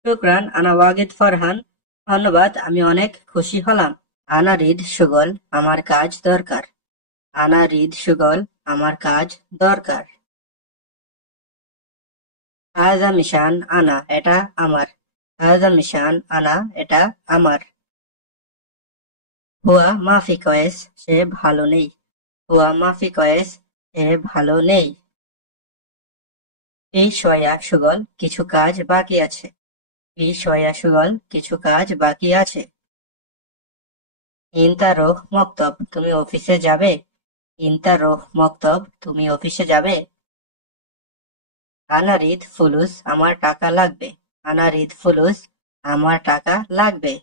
শুকরান আনা ওয়াগিদ ফরহান ধন্যবাদ আমি অনেক খুশি হলাম। আনা রিদ সুগল আমার কাজ দরকার। আনা রিদ সুগল আমার কাজ দরকার। হাজা মিশান আনা এটা আমার। হাজা মিশান আনা এটা আমার। হুয়া মাফি কয়েস সে ভালো নেই। হুয়া মাফি কয়েস সে ভালো নেই। এই শয়া সুগল কিছু কাজ বাকি আছে। এই শয়া সুগল কিছু কাজ বাকি আছে। ইনতা রোহ মক্তব তুমি অফিসে যাবে। ইনতা রোহ মক্তব তুমি অফিসে যাবে। আনা রিদ ফুলুস আমার টাকা লাগবে। আনা রিদ ফুলুস আমার টাকা লাগবে।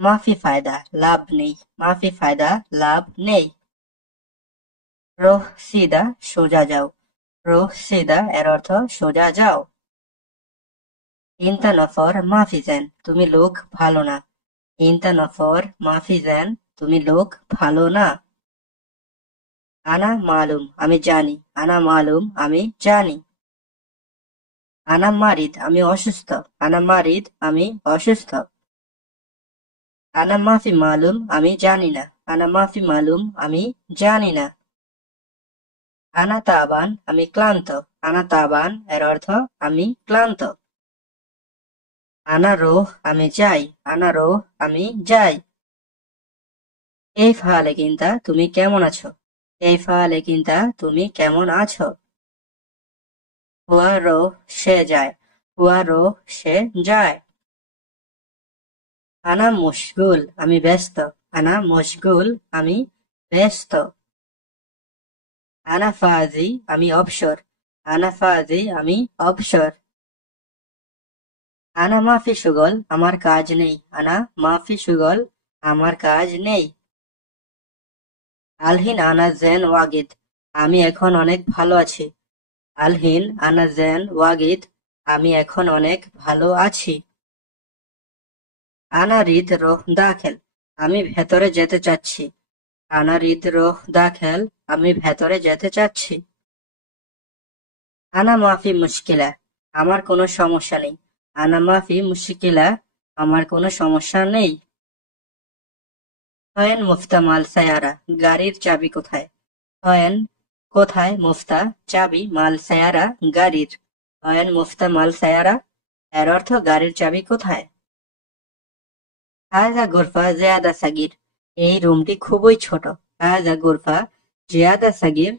মাফি ফায়দা লাভ নেই। মাফি ফায়দা লাভ নেই। রোহ সিদা সোজা যাও। রোহ সিদা এর অর্থ সোজা যাও। ইনতা নফর মাফিজেন তুমি লোক ভালো না। ইনতা নফর মাফিজেন তুমি লোক ভালো না। আনা মালুম আমি জানি, আনা মালুম আমি জানি। আনা মারিদ আমি অসুস্থ, আনা মারিদ আমি অসুস্থ। আনা মাফি মালুম আমি জানি না, আনা মাফি মালুম আমি জানি না। আনা তাবান আমি ক্লান্ত, আনা তাবান এর অর্থ আমি ক্লান্ত। আনা রোহ আমি যাই, আনা রোহ আমি যাই। এই ফালে কিন্তা তুমি কেমন আছো, এই ফালে কিন্তা তুমি কেমন আছো। হুয়া রোহ সে যায়, হুয়া রোহ সে যায়। আনা মশগুল আমি ব্যস্ত, আনা মশগুল আমি ব্যস্ত। আনা ফাজি আমি অবসর, আনা ফাজি আমি অবসর। আনা মাফি সুগল আমার কাজ নেই, আনা মাফি সুগল আমার কাজ নেই। আলহিন আনা জেন ওয়াগিদ আমি এখন অনেক ভালো আছি, আলহিন আনা জেন ওয়াগিদ আমি এখন অনেক ভালো আছি। আনা রিদ রোহ দাখেল আমি ভেতরে যেতে চাচ্ছি, আনা রিদ রোহ দাখেল আমি ভেতরে যেতে চাচ্ছি। আনা মাফি মুশকিলা আমার কোনো সমস্যা নেই, আনা মাফি মুশকিলা আমার কোনো সমস্যা নেই। হয়েন মুফতা মাল সায়ারা গাড়ির চাবি কোথায়, হয়েন কোথায়, মুফতা চাবি, মাল সায়ারা গাড়ির। হয়েন মুফতা মাল সায়ারা এর অর্থ গাড়ির চাবি কোথায়। হাজা গুরফা জিয়াদা সাগির এই রুমটি খুবই ছোট, হাজা গুরফা জিয়াদা সাগির